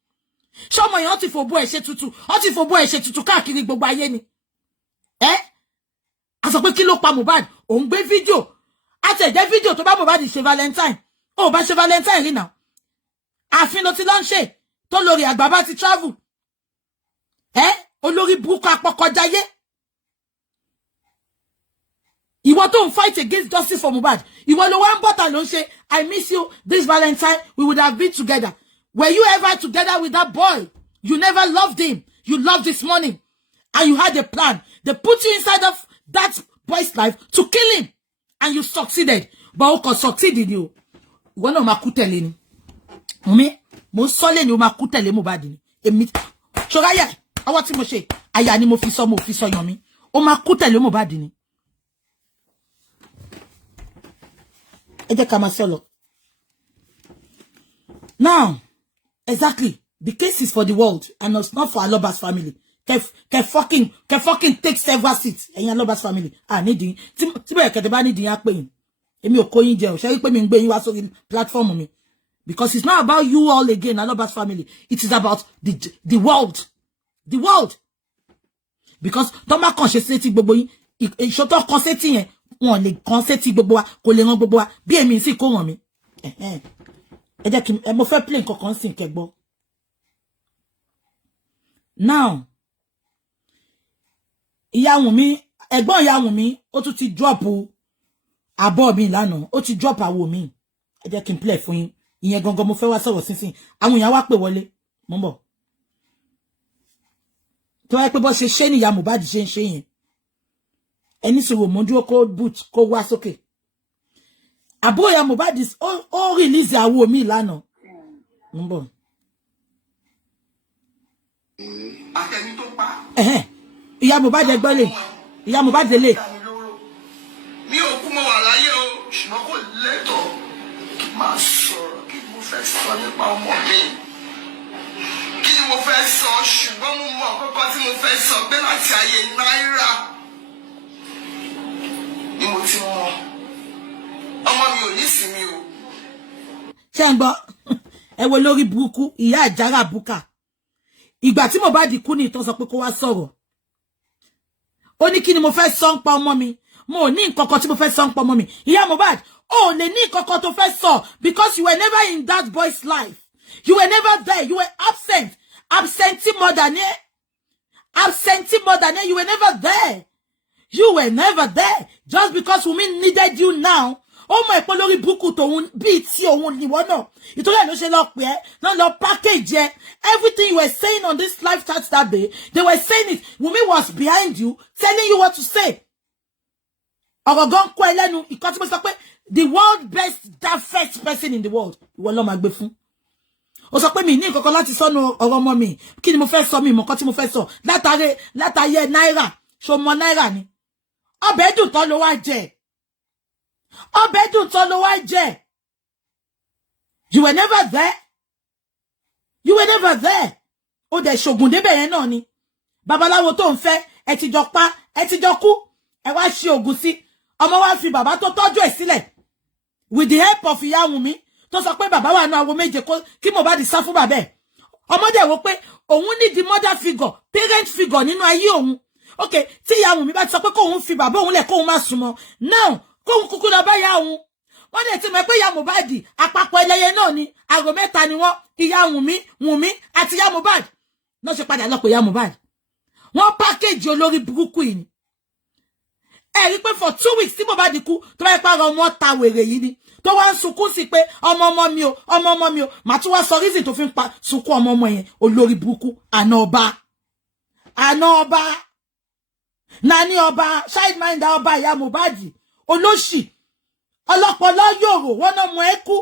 Ṣé ọmọ yẹn ó ti fòbó ẹ̀ ṣe tutù? Ó ti fòbó ẹ̀ ṣe tutù káàkiri gbogbo ayé ni. A sọ pé kí ló pa Mohbad? Òun gbé fídíò. A tẹ̀ jẹ́ fídíò tó bá Mohbad ṣe Valentine. Ó bá ṣe Valentine rí náà. àfin ló ti lọ ń ṣe tó lórí àgbà bá ti travel olórí burúkú apọkọjáyé ìwọ tó ń fight against justice for Mohbad ìwọ ló wá ń bọ́tà ló ń ṣe I miss you this Valentine we would have been together. Were you ever together with that boy? You never loved him. You loved this morning. And you had a plan. They put you inside of that boy's life to kill him. And you succeeded. But who can succeed in you? Ìwọ náà máa kú tẹ̀lé ni. Mo sọ́lé ni o máa kú tẹ̀lé Mohbad ni. Èmi ṣọ́ráyà àwọn tí mo ṣe àyà ni mo fi sọ yan mi. O máa kú tẹ̀lé Mohbad ni. Ẹ jẹ́ ká máa sọ. Now, exactly, the case is for the world and it's not for Aloba's family. Can fucking take several seats. Ẹ̀yin Aloba's family. Need you. Tí bẹ́ẹ̀ kẹ́tẹ́ bá need you á pè yín. Èmi ò kó yín jẹ o. Ṣé rí pé mi ń gbé yín wá sórí platform mi. Because it's not about you all again, Aloba's family. It is about the world. The world. Because tó bá kàn ṣe sétí gbogbo yín, ìṣó tó kàn sétí yẹn, wọ́n lè kàn sétí gbogbo wa, kò lè ràn gbogbo wa. Bí èmi sì kó ràn mí. Ẹ jẹ́ kí mo fẹ́ play nǹkan kan sìn kẹ́gbọ́. Now, ìyá Wumi, ẹ̀gbọ́n ìyá Wumi, ó tún ti drop àbọ̀ mi lánàá, ó ti drop àwo mi. Ẹ jẹ́ kí n play fún yín. Ìyẹn gangan mo fẹ́ wá sọ̀rọ̀ sínsìn. Àwọn èèyàn wá pè wọlé. Mo ń bọ̀. Tó wá pé bó ṣe ṣe ni ìyá Mohbad ṣe ń ṣe yẹn. Ẹni sọ̀rọ̀ mo dúró kó boot kó wá sókè. Àbúrò ìyá Mohbad ó release àwo mi lánàá. Mo ń bọ̀. Àtẹni tó pa. Ìyá Mohbad ẹgbẹ́ lè. Ìyá Mohbad lè. Mi ò kú mọ́ wà láyé o, ṣùgbọ́n kò lẹ́tọ̀ọ́ kí máa sọ̀rọ̀ kí mo fẹ́ sọ nípa ọmọ mi. Kí ni mo fẹ́ sọ ṣùgbọ́n mo mọ àkọ́kọ́ tí mo fẹ́ sọ pé láti ayé náírà ni mo ti mọ ọmọ mi ò ní sinmi o. Ṣé ń gbọ́ ẹ wo lórí burúkú ìyá àjàrà bùkà. Ìgbà tí Mohbad kú ní ìtàn sọ pé kó wá sọ̀rọ̀. Ó ní kí ni mo fẹ́ sọ nípa ọmọ mi. Mo ní nǹkan kan tí mo fẹ́ sọ nípa ọmọ mi. Ìyá Mohbad, ó lè ní nǹkan kan tó fẹ́ sọ because you were never in that boy's life. You were never there. You were absent. Absentee mother ne. Absentee mother ne. You were never there. You were never there. Just because Wumi needed you now. Oh my polori buku to un bi ti ohun niwo náà. Ìtorí ló ṣe lọ pé no lọ package ẹ. Everything you were saying on this live chat that day, they were saying it. Wumi was behind you, telling you what to say. Ọ̀rọ̀ gan kó ẹlẹ́nu ìkan tí mo sọ pé the world best that first person in the world. Ìwọ ló máa gbé fún. Ó sọ pé mi ní nǹkan kan láti sọnù ọ̀rọ̀ ọmọ mi. Kí ni mo fẹ́ sọ mi mọ̀ kan tí mo fẹ́ sọ. Látàyè náírà. Ṣó mọ náírà ni. Ọbẹ̀ dùn tán ló wá jẹ. Ọbẹ̀ dùn tán ló wá jẹ. You were never there. You were never there. Ó dẹ̀ ṣògùn débẹ̀ yẹn náà ni. Babaláwo tó ń fẹ́, ẹ ti jọ pa, ẹ ti jọ kú. Ẹ wá ṣe ògùn sí. Ọmọ wa fi bàbá tó tọ́jú ẹ̀ sílẹ̀. With the help of ìyá Wumi, tó sọ pé bàbá wà ní àwo méje kí Mohbad sá fún bàbá ẹ̀. Ọmọdé wò pé òun ní the mother figure, parent figure nínú ayé òun. Okay, tí ìyá Wumi bá ti sọ pé kóun fi bàbá òun lẹ̀ kóun má súnmọ́. Now, kóun kúkú lọ bá ìyá òun. Wọ́n dẹ̀ ti mọ̀ pé ìyá Mohbad àpapọ̀ ẹlẹ́yẹ náà ni àrò mẹ́ta ni wọ́n, ìyá Wumi àti ìyá Mohbad. Náà ṣe padà lọ pé ìyá Mohbad. Wọ́n package olórí burúkú yìí ni. Ẹ rí pé for 2 weeks tí Mohbad kú tó bá pa ọmọ ta wèrè yìí ni. Tó wá ń sunkún sí pé ọmọ mi o, ọmọ mi o. Màá tún wá sọ reason tó fi ń pa sunkún ọmọ yẹn olórí burúkú àná ọba. Nani ọba, childminder ọba ìyá Mohbad. Olóṣì. Ọlọ́pọlọ yòrò wọ́n náà mọ ẹkú.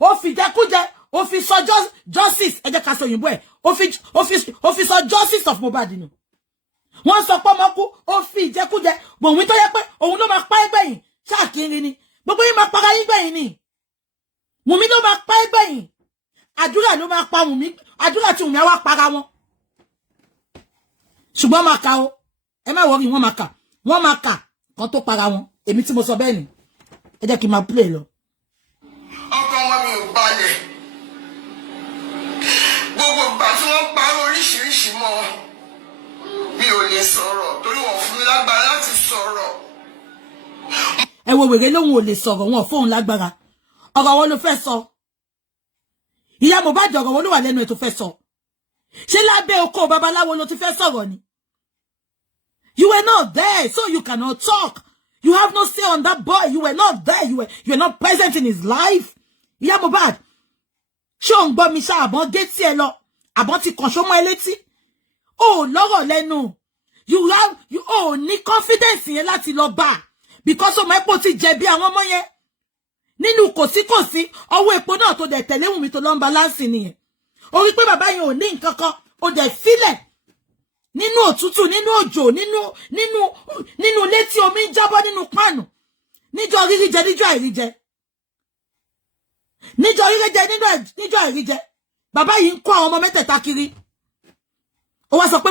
Ó fi jẹkújẹ, ó fi sọ justice, ẹ jẹ́ ká sọ òyìnbó ẹ̀. Ó fi sọ justice of Mohbad nù. Wọ́n sọ pé ọmọ kú, ó fi ìjẹkújẹ, Wùmí tó yẹ pé òun ló máa pa ẹgbẹ̀yìn, ṣáàkiri ni. Gbogbo yín máa para yín gbẹ̀yìn ni. Wùmí ló máa pa ẹgbẹ̀yìn. Àdúrà ló máa pa Wùmí, àdúrà tí Wùmí á wá para wọn. Ṣùgbọ́n máa ka o. Ẹ má worry, wọ́n máa kà kan tó para wọn. Èmi tí mo sọ bẹ́ẹ̀ ni. Ẹ jẹ́ kí n máa play lọ. Ọkọ ọmọ mi ò balẹ̀. Gbogbo ìgbà tí wọ́n parọ́ oríṣiríṣi mọ́ mi ò lè sọ̀rọ̀ torí wọ́n fún mi lágbára láti sọ̀rọ̀. Ẹ wo wèrè lóhun ò lè sọ̀rọ̀ wọn fóun lágbára. Ọ̀rọ̀ wo ló fẹ́ sọ? Iya Mohbad ọ̀rọ̀ wo ló wà lẹ́nu ẹ̀ tó fẹ́ sọ? Ṣé lábẹ́ oko babaláwo ló ti fẹ́ sọ̀rọ̀ ni? You were not there, so you cannot talk. You have no say on that boy. You were not there. You were not present in his life. Iya Mohbad. Ṣé o ń gbọ́ mi ṣá àbọ̀n gé tí ẹ lọ? Àbọ̀n ti kàn ṣó mọ́ ẹ létí? Oh, lọ́rọ̀ lẹ́nu. You ní confidence yẹn láti lọ bá. Because ọmọ epo ti jẹ̀bi àwọn ọmọ yẹn. Nínú kòsíkòsí, ọwọ́ epo náà tó dẹ̀ tẹ̀lé Wùmí tó lọ ń balance nìyẹn. Ó rí pé bàbá yẹn ò ní nǹkan kan, ó dẹ̀ filẹ̀. Nínú òtútù, nínú òjò, nínú ilé tí omi ń jábọ́ nínú pánù. Níjọ́ rírí jẹ, níjọ́ àìrí jẹ. Níjọ́ rírí jẹ, níjọ́ àìrí jẹ. Bàbá yìí ń kó àwọn ọmọ mẹ́tẹ̀ẹ̀ta kiri. Ó wá sọ pé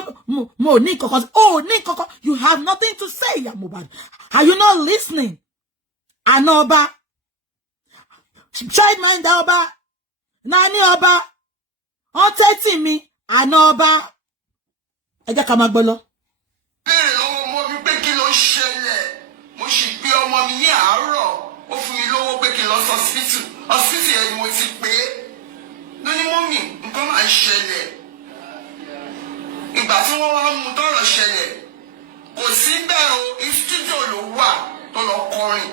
mo ní nǹkan kan. Oh, ní nǹkan kan. You have nothing to say, Iya Mohbad. Are you not listening? Àná ọba. Childminder ọba. Nani ọba. Wọ́n tẹ́tì mi. Àná ọba. Ẹ jẹ́ ká máa gbọ́ lọ. Béèrè lọ́wọ́ ọmọ mi pé kí ló ṣẹlẹ̀. Mo sì pé ọmọ mi ní àárọ̀. Ó fún mi lówó pé kí n lọ sí hospital. Hospital yẹn ni mo ti pé. Lóní mọ́mì, nǹkan máa ń ṣẹlẹ̀. Ìgbà tí wọ́n wá mú tọ́rọ̀ ṣẹlẹ̀, kò sí bẹ́ẹ̀ o, studio ló wà tó lọ kọrin.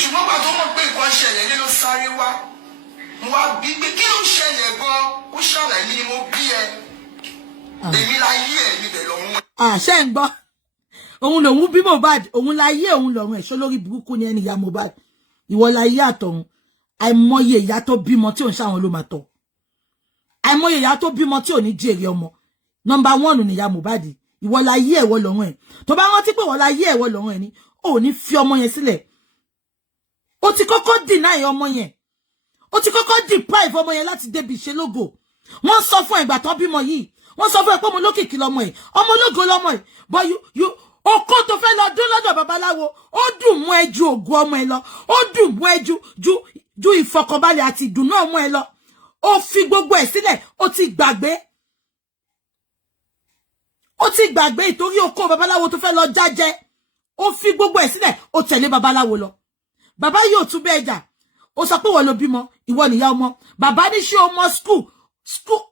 Ṣùgbọ́n pàtó mọ̀ pé nǹkan ṣẹlẹ̀ nínú sáré wá. Mo wá bí pé kí ló ṣẹlẹ̀ gan-an? Ó ṣàlàyé mi ni mo bí ẹ. Èmi la yí ẹ̀ mi dẹ̀ lọ́rùn. Ṣé ń gbọ́? Òun lòun bí Mohbad, òun la yé òun lọ́rùn ẹ̀ ṣó lórí burúkú ni ẹni Iya Mohbad. Ìwọ la yé àtọ̀run. Àìmọye ìyá tó bímọ tí ò ń ṣàwọn ló máa tọ́. Àìmọye ìyá tó bímọ tí ò ní jèrè ọmọ. Number 1 ni Iya Mohbad. Ìwọ la yé ẹ̀wọ̀ lọ́rùn ẹ̀. Tó bá rántí pé ìwọ la yé ẹ̀wọ̀ lọ́rùn ẹ̀ ni, ò ní fi ọmọ yẹn sílẹ̀. Ó ti kọ́kọ́ deny ọmọ yẹn. Ó ti kọ́kọ́ deprive ọmọ yẹn láti débi ìṣelógo. Wọ́n sọ fún ìgbà tán bímọ yìí. Wọ́n sọ fún ẹ pé ọmọ olókìkí lọmọ ẹ̀. Ọmọ ológo lọmọ ẹ̀. But you okó tó fẹ́ lọ dún lọ́dọ̀ babaláwo, ó dùn mú ẹ ju ògo ọmọ ẹ lọ. Ó dùn mú ẹ ju ìfọkànbalẹ̀ àti ìdùnnú ọmọ ẹ lọ. Ó fi gbogbo ẹ̀ sílẹ̀, ó ti gbàgbé. Ó ti gbàgbé ìtorí okó babaláwo tó fẹ́ lọ jájẹ. Ó fi gbogbo ẹ̀ sílẹ̀, ó tẹ̀lé babaláwo lọ. Bàbá yóò tún bẹ́ẹ̀ jà. Ó sọ pé wọ́n ló bímọ, ìwọ nìyá ọmọ. Bàbá ní ṣé ọmọ school.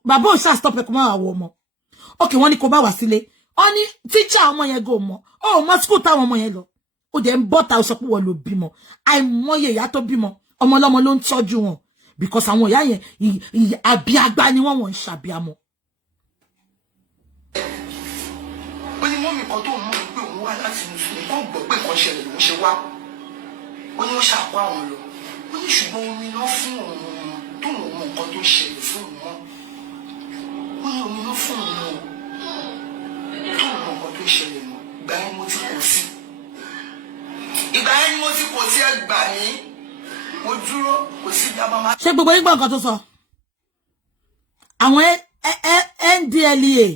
Bàbá ò ṣá stop ẹ kó má wà wọ ọmọ. Okay, wọ́n ní kó bá wá sílé. Ó ní teacher ọmọ yẹn go mọ. Ó mọ school táwọn ọmọ yẹn lọ. Ó dẹ̀ ń bọ́ta ó sọ pé wọ́n ló bímọ. Àìmọye ìyá tó bímọ. Ọmọ ọlọ́mọ ló ń tọ́jú wọn. Because àwọn ìyá yẹn àbíagbá ni wọ́n ń ṣàbíamọ. Ó ní mọ́mì kan tó mú pé òun wá láti Mùsùlùmí kó gbọ́ pé nǹkan ṣẹlẹ̀ lòun ṣe wá. Ó ní wọ́n ṣàkó àwọn lọ. Ó ní ṣùgbọ́n omi lọ fún òun tó mọ̀ nǹkan tó ṣẹlẹ̀ fún òun mọ́. Ó ní omi lọ fún òun tó mọ̀ nǹkan tó ṣẹlẹ̀ mọ́. Ìgbà yẹn mo ti kò sí. Ìgbà yẹn mo ti kò sí ẹgbà mí. Mo dúró kò sí bí a máa. Ṣé gbogbo yín gbọ́ nǹkan tó sọ? Àwọn NDLEA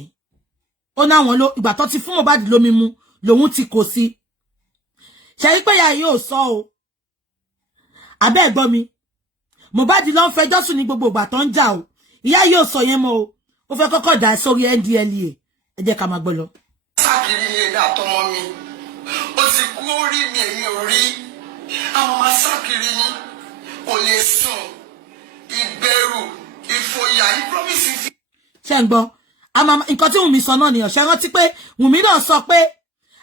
ó ná wọn ló ìgbà tó ti fún Mohbad lómi mu lòun ti kò sí. Ṣé rí pé ìyá yóò sọ o. Àbẹ́ gbọ́ mi. Mohbad ló ń fẹjọ́ sùn ní gbogbo ìgbà tó ń jà o. Ìyá yóò sọ yẹn mọ́ o. Ó fẹ́ kọ́kọ́ dá sórí NDLEA. Ẹ jẹ́ ká máa gbọ́ lọ. Sákìrì ni èdè àtọmọ mi. Ó ti kú orí mi èmi ò rí. Àwọn ọmọ sákìrì ni kò lè sùn. Ìbẹ̀rù, ìfòyà, ìpromise fi. Ṣé ń gbọ́? Nǹkan tí Wùmí sọ náà nìyàn. Ṣé rántí pé Wùmí náà sọ pé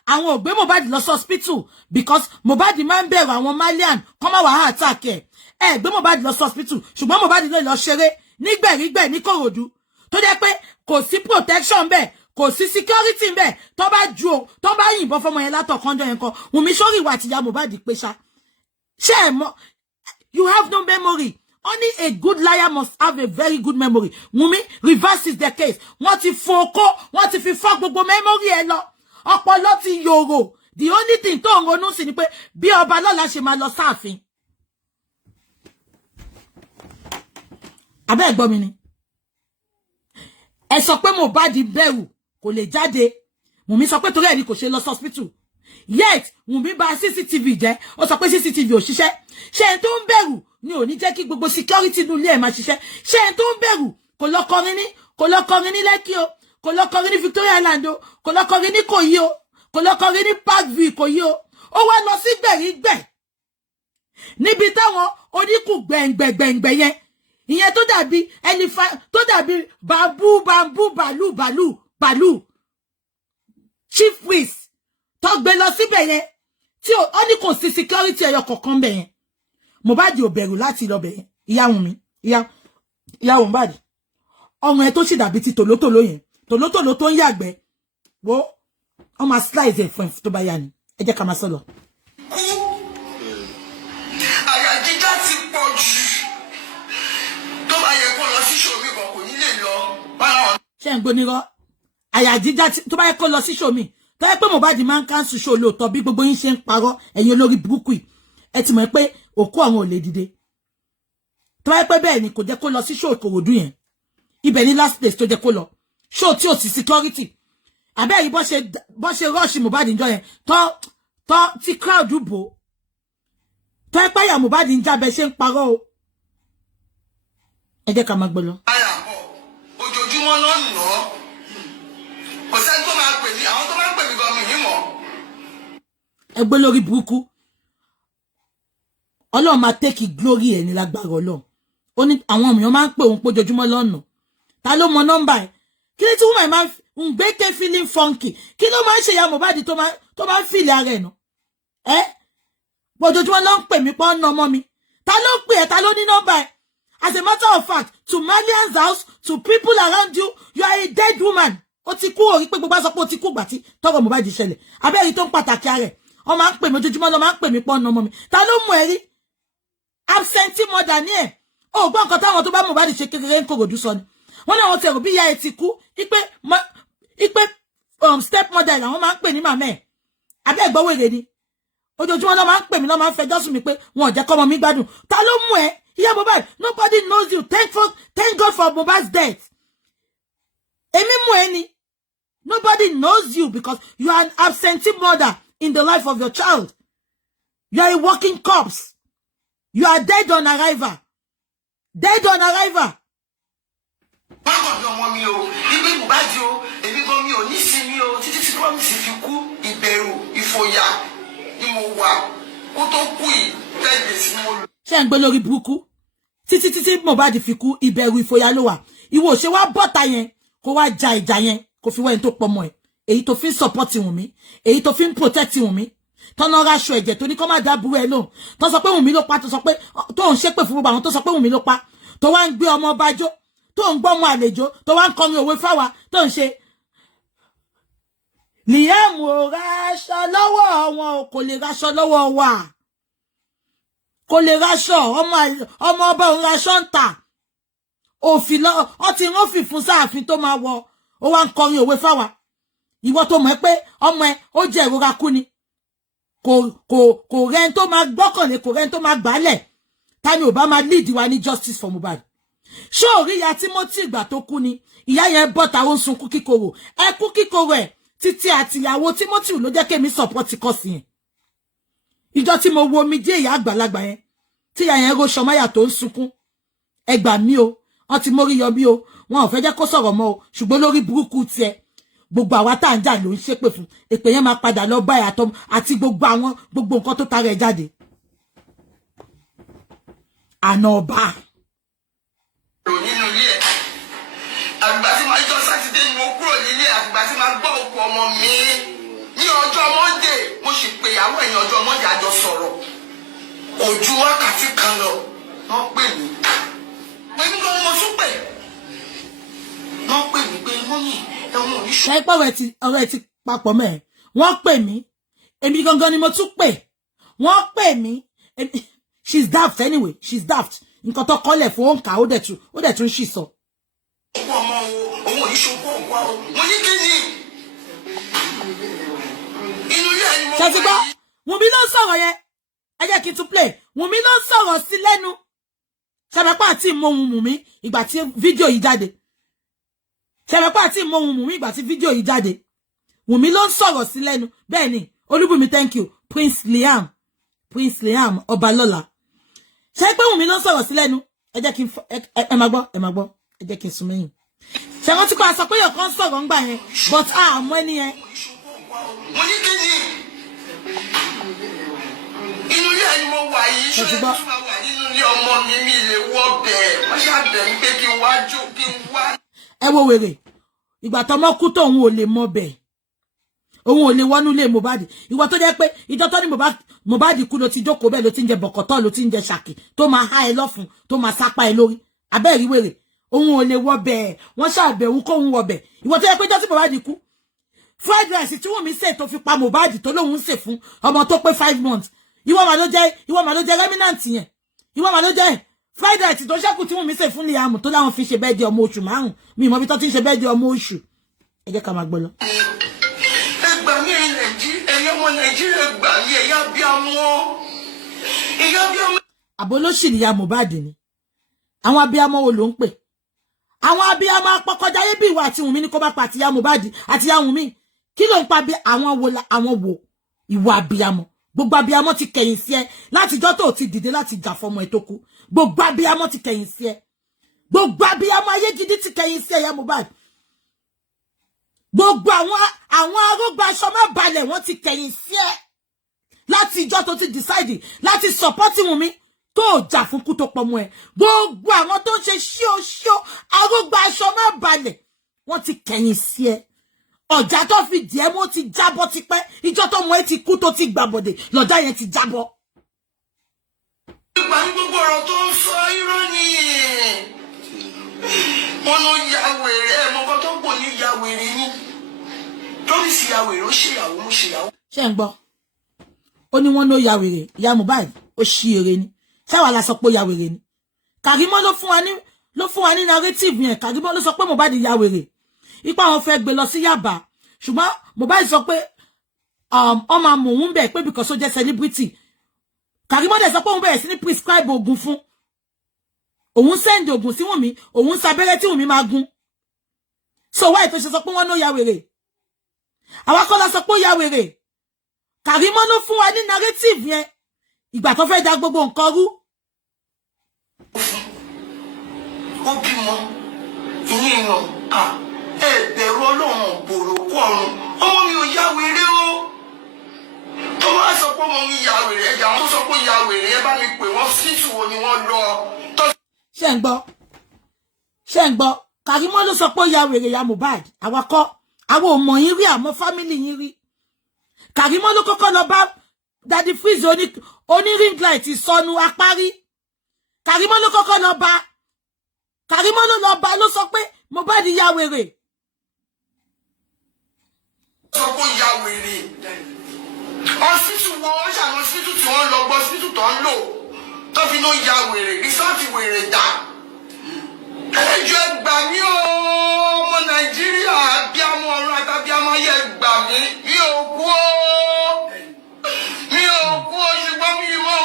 àwọn ò gbé Mohbad lọ sí hospital because Mohbad máa ń bẹ̀rù àwọn Malian kó má wá attack ẹ̀. Gbé Mohbad lọ sí hospital ṣùgbọ́n Mohbad lè lọ ṣeré nígbẹ̀rígbẹ̀ ní Kòròdú tó jẹ́ pé kò sí protection bẹ́ẹ̀ kò sí security bẹ́ẹ̀ tó bá yìnbọn fọmọ yẹn látọ̀kànjọ́ yẹn kan Wùmí sórí ìwà àtìyá Mohbad pé ṣá. Ṣé ẹ mọ̀ you have no memory. Only a good liar must have a very good memory. Wùmí reverses the case. Wọ́n ti fòkó, wọ́n ti fi fọ́ gbogbo memory ẹ lọ. Ọpọlọ ti yòrò. The only thing tó ń ronú sí ni pé bí ọba lọ́la ṣe máa lọ sáàfin. Abẹ́ ẹ̀gbọ́n mi ni. Ẹ sọ pé Mohbad bẹ̀rù kò lè jáde. Wùmí sọ pé torí ẹ̀ ni kò ṣe lọ hospital. Yet Wùmí bà CCTV jẹ́. Ó sọ pé CCTV ò ṣiṣẹ́. Ṣé ẹni tó ń bẹ̀rù ni ò ní jẹ́ kí gbogbo security inú ilé ẹ̀ máa ṣiṣẹ́. Ṣé ẹni tó ń bẹ̀rù kò lọ kọrin ní Lẹ́kì o, kò lọ kọrin ní Victoria Island o, kò lọ kọrin ní Ìkòyí o, kò lọ kọrin ní Parkview Ìkòyí o. Ó wá lọ sí gbẹ̀rígbẹ̀ níbi táwọn oníkù gbẹ̀ngbẹ̀gbẹ̀ yẹn ìyẹn tó dàbí tó dàbí bambú bàálù chief priest tó gbé lọ síbẹ̀ yẹn tí ó ní kò sí security ẹyọ kọ̀ọ̀kan bẹ̀ yẹn Mohbad ò bẹ̀rù láti lọ bẹ̀ yẹn ìyá Wùnmí ìyá Mohbad ọmọ ẹ tó sì dàbí ti tòlótòló yẹn tòlótòló tó ń yàgbẹ́ wo ọmọ slice ẹ̀ fún ẹ̀ tó bá yá ni ẹ jẹ́ ká máa sọ lọ. àyà jíjá ti pọ̀ jù tó bá yẹ kó lọ sí ṣòmí kan kò ní lè lọ. ṣé ń gbónírọ́ àyà jíjá tó bá yẹ kó lọ sí ṣòmí tó yẹ pé Mohbad máa ń cancel show lóòótọ́ bí gbogbo yín ṣe ń parọ́ ẹ̀yin olórí burúkú yìí ẹ ti mọ̀ pé òkú àwọn ò lè dìde tó bá yẹ pé bẹ́ẹ̀ ni kò jẹ́ kó lọ sí show Ìkòròdú yẹn ibẹ̀ ní last place tó jẹ́ kó lọ show tí ò sí security àbẹ́ yìí bọ́ ṣe rush Mohbad níjọ́ yẹn tí crowd bò tó yẹ pé àyà Mohbad ń jábẹ́ ṣe ń parọ́ o ẹ jẹ́ ká máa gbọ́ lọ. ojoojúmọ́ náà nà án kò sẹ́ni tó máa pè mí àwọn tó máa ń pè mí gan mi nímọ̀. ẹgbẹ́ lórí burúkú Ọlọ́run máa take glory ẹ̀ ní lágbára Ọlọ́run ó ní àwọn èèyàn máa ń pè òun pójoojúmọ́ lọ́nà ta ló mọ nọ́mbà ẹ̀ kí ló tí wọ́n máa ń gbé ké feeling funky kí ló máa ń ṣe ìyá Mohbad tó máa ń fìlẹ̀ ara ẹ̀ nà pójoojúmọ́ ló ń pè mí pọ́ ń nà ọmọ mi ta ló pè ẹ́ ta ló ní nọ́mbà ẹ̀ as a matter of fact to Malian's house to people around you you are a dead woman ó ti kú orí pé gbogbo sọ pé ó ti kú gbà tí tọ́rọ̀ Mohbad ṣẹlẹ̀ abẹ́rẹ́ tó ń pàtàkì ara ẹ̀ ọ máa ń pè mí ojoojúmọ́ lọ máa ń pè mí pọ́ ń nà ọmọ mi ta ló mú ẹ rí absentee mother ní ẹ̀ ó gbọ́ nǹkan táwọn tó bá Mohbad ṣe kékeré ń Ìkòròdú sọ ni wọ́n ní àwọn tẹ̀rù bí ìyá ẹ̀ ti kú ipe step mother làwọn máa ń pè ní màmá ẹ̀ abẹ́ ìgbọ́wèrè ni ojoojúmọ́ lọ máa ń pè mí lọ máa ń fẹjọ́ sùn mí pé wọn ò jẹ́ kọ́mọ mi gbádùn ta ló mú ẹ ìyá Mohbad nobody knows you thank God for Mohbad's death èmi mú ẹ ni nobody knows you because you are an absentee mother in the life of your child you are a walking corpse you are dead on arrival dead on arrival. bákan bí ọmọ mi o ibi Mohbad o èmi gan mi ò ní sinmi o títí tí promise fi kú ìbẹ̀rù ìfòyà ni mo wà kó tó kú yìí tẹ́gbẹ̀ sí mo lò. ṣé ń gbé lórí burúkú títí Mohbad fi kú ìbẹ̀rù ìfòyà ló wà ìwọ ṣe wá bọ́ta yẹn kó wá ja ìjà yẹn kó fi wẹ́n tó pọmọ ẹ̀ èyí tó fi ń support Wùnmí èyí tó fi ń protect Wùnmí tọ́nà raṣọ ẹ̀jẹ̀ tó ní kọ́ má dábúrú ẹ̀ lóhùn tó sọ pé Wùnmí ló pa tó sọ pé tó ń ṣépè fún gbogbo àwọn tó sọ pé Wùnmí ló pa tó wá ń gbé ọmọ ọba jó tó ń gbọ́ ọmọ àlejò tó wá ń kọrin òwe fáwa tó ń ṣe Liam ò raṣọ lọ́wọ́ wọn kò lè raṣọ lọ́wọ́ wa kò lè raṣọ ọmọ ọba òun raṣọ ń tà òfin lọ ọ ti rán fìfún sáàfin tó máa wọ ó wá ń kọrin òwe fáwa ìwọ tó mọ̀ pé ọmọ ẹ ó jẹ́ ìrora kú ni kò rẹ́ni tó máa gbọ́kànlé kò rẹ́ni tó máa gbálẹ̀ ta ni ò bá máa lead wa ní justice for Mohbad ṣé orí ìyá Timothy ìgbà tó kú ni ìyá yẹn bọ́ta ó ń sunkún kíkorò ẹkú kíkorò ẹ̀ títí àtìyàwó Timothy ló jẹ́ kémi support kọ́sì yẹn ìjọ tí mo wo omi dé ìyá àgbàlagbà yẹn tí ìyá yẹn ro ṣọmáyà tó ń sunkún ẹ gbà mí o wọ́n ti mórí yọ bí o wọn ò fẹ́ jẹ́ kó sọ̀rọ̀ mọ́ o ṣùgbọ́n lórí burúkú tiẹ̀ gbogbo àwa tá à ń jà ló ń ṣépè fún èpè yẹn máa padà lọ bá àtọ àti gbogbo nǹkan tó tara ẹ̀ jáde àná ọba. nínú ilé ẹ̀ àgbà tí máa jọ sátidé ni mo kúrò nílé àgbà tí máa gbọ́ òkú ọmọ mi ní ọjọ́ Monday mo sì pè ìyàwó ẹ̀yìn ọjọ́ Monday àjọ sọ̀rọ̀ kò ju wákàtí kan lọ wọ́n pè mí pẹ̀lú ló ní mo tún pè wọ́n pè mí pé mọ́mì ẹ̀wọ̀n ò ní ṣe. ṣe pé ọ̀rẹ́ ti papọ̀ mẹ́ wọ́n pè mí èmi gangan ni mo tún pè wọ́n pè mí she's daft anyway she's daft nǹkan tó kọ́lẹ̀ fún òǹkà ó dẹ̀ tún ṣì sọ. ọkọ ọmọ òun ò ní ṣokó òkú àwọn mo ní kí ni inú ilé ẹni mo ṣe ti gbọ́ Wùnmí ló ń sọ̀rọ̀ yẹn ẹ jẹ́ kí n tún play Wùnmí ló ń sọ̀rọ̀ sí lẹ́nu ṣẹ̀fẹ̀pá àti ìmọ̀hun Wùnmí ìgbà tí fídíò yìí jáde ṣẹ̀fẹ̀pá àti ìmọ̀hun Wùnmí ìgbà tí fídíò yìí jáde Wùnmí ló ń sọ̀rọ̀ sí lẹ́nu bẹ́ẹ̀ ni Olúbùnmi thank you Prince Liam Ọbalọ́lá ṣe pé Wùnmí ló ń sọ̀rọ̀ sí lẹ́nu ẹ jẹ́ kí n ẹ máa gbọ́ ẹ jẹ́ kí n sún mẹ́yìn ṣe wọ́n ti kọ́ àṣọ pé yọ̀ kan sọ̀rọ̀ ń gbà yẹn but àmọ́ ẹni yẹn. mo ní kí ni inú ilé ẹni mo wà yìí ṣé ẹ tún máa wà nínú ilé ọmọ mi lè wọ bẹ́ẹ̀ wọ́n ṣàbẹ̀ ń pé kí n wá jó kí n wá. Ẹ wo wèrè ìgbà tọmọ kú tó òun ò lè mọ bẹ́ẹ̀ òun ò lè wọnú lé Mohbad ìwọ tó jẹ́ pé ìjọ tó ní Mohbad kú ló ti jókòó bẹ́ẹ̀ ló ti ń jẹ bọ̀kọ̀tọ̀ ló ti ń jẹ ṣàkì tó máa há ẹ lọ́fun tó máa sápá ẹ lórí abẹ́rí wèrè òun ò lè wọ bẹ́ẹ̀ wọ́n ṣàbẹ̀wò kóhun wọ bẹ́ẹ̀ ìwọ tó jẹ́ pé ìjọ tí Mohbad kú fried rice tí Wumi ṣe tó fi pa Mohbad tó lóhun ṣe fún ọmọ tó pé 5 months ìwọ mà ló jẹ́ remnant yẹn ìwọ mà ló jẹ́ fried rice tó ṣẹ́kù tí Wumi ṣe fún Liam tó láwọn fi ṣe bẹ́ẹ̀ di ọmọ oṣù 5 mi mọ̀ bí tó ti ń ṣe bẹ́ẹ̀ di ọmọ oṣù ẹ jẹ́ ká máa gbọ́ lọ. Nàìjíríà gbà mí ẹ̀yà bí amọ́. Àbó ló sì Ìyá Mohbad ni. Àwọn abiyamọ wo ló ń pè? Àwọn abiyamọ apọkọjáyé bí ìwà àti Wùmí ní kó bá pa àti Ìyá Mohbad àti Ìyá Wùmí. Kí ló ń pa bí àwọn wo ìwà abiyamọ. Gbogbo abiyamọ ti kẹ̀yìn sí ẹ láti jọ́ tó ti dìde láti jà fọ́mọ ẹ tó kú. Gbogbo abiyamọ ti kẹ̀yìn sí ẹ. Gbogbo abiyamọ ayé gidi ti kẹ̀yìn sí ẹ Ìyá Mohbad. Gbogbo àwọn arógbá aṣọ má balẹ̀ wọ́n ti kẹ̀yìn sí ẹ láti ìjọ tó ti decide láti support Wùmí tó jà fún kú tó pọmọ ẹ. Gbogbo àwọn tó ń ṣe ṣíó arógbá aṣọ má balẹ̀ wọ́n ti kẹ̀yìn sí ẹ. Ọjà tó fi díẹ̀ mọ́ ti jábọ́ tipẹ́ ìjọ tó mọ ẹ ti kú tó ti gbàbọ̀dẹ̀ lọ́jà yẹn ti jábọ́. Ìgbà ní gbogbo ọ̀rọ̀ tó ń sọ irọ́ ni wọ́n ló ya wèrè ẹ̀ mọ́kàn tó pọ̀ ní ya wèrè ní torí sí ya wèrè ó ṣèyàwó mú ṣèyàwó. Ṣé ń gbọ́ ó ní wọ́n ló ya wèrè Ìyá Mohbad ó ṣí èrè ni ṣáwa la sọ pé ó ya wèrè ni Kàrímọ́ ló fún wa ní narrative yẹn Kàrímọ́ ló sọ pé Mohbad ya wèrè ipa wọn fẹ́ gbé lọ sí Yaba ṣùgbọ́n Mohbad sọ pé ọmọ àmọ̀hún bẹ̀ pé because ó jẹ́ celebrity Kàrímọ́ dẹ̀ sọ pé òun bẹ̀rẹ̀ sí ní prescribe oògùn fún òun send oògùn sí Wùmí òun sábẹ́rẹ́ tí Wùmí máa gún so why tó ṣe sọ pé wọ́n ló ya wèrè àwa kọ́ la sọ pé ó ya wèrè Kàrímọ́ ló fún wa ní narrative yẹn ìgbà tó fẹ́ da gbogbo nǹkan rú. Ó bímọ ìyẹn èèyàn ẹ̀bẹ̀rù Ọlọ́run bòrò kú ọ̀run ọmọ mi ò ya wèrè o tó bá sọ pé ọmọ mi ya wèrè ẹ̀jẹ̀ àwọn tó sọ pé ya wèrè ẹ bá mi pè wọ́n síìtù wo ni wọ́n lọ. Ṣé ń gbọ́ Kàrímọ́ ló sọ pé ó ya wèrè Ìyá Mohbad àwa kọ́ àwọn ò mọ̀ yín rí àmọ́ fámìlì yín rí. Kàrímọ́ ló kọ́kọ́ lọ bá Daddy Freeze oní ring light sọnù apárí. Kàrímọ́ ló kọ́kọ́ lọ bá Kàrímọ́ ló sọ pé Mohbad ya wèrè. Sọ pé ya wèrè ọsítù wọn ṣàwọn ọsítù tí wọ́n lọ gbọ́ ọsítù tó ń lò tó fi ló ya wèrè rìsọ́ọ̀tì wèrè dá. Ẹjọ́ gbà mí o ọmọ Nàìjíríà abiyamọ ọ̀run àtàbíamọ ayé gbà mí mi ò kú o ṣùgbọ́n mi ìwọ.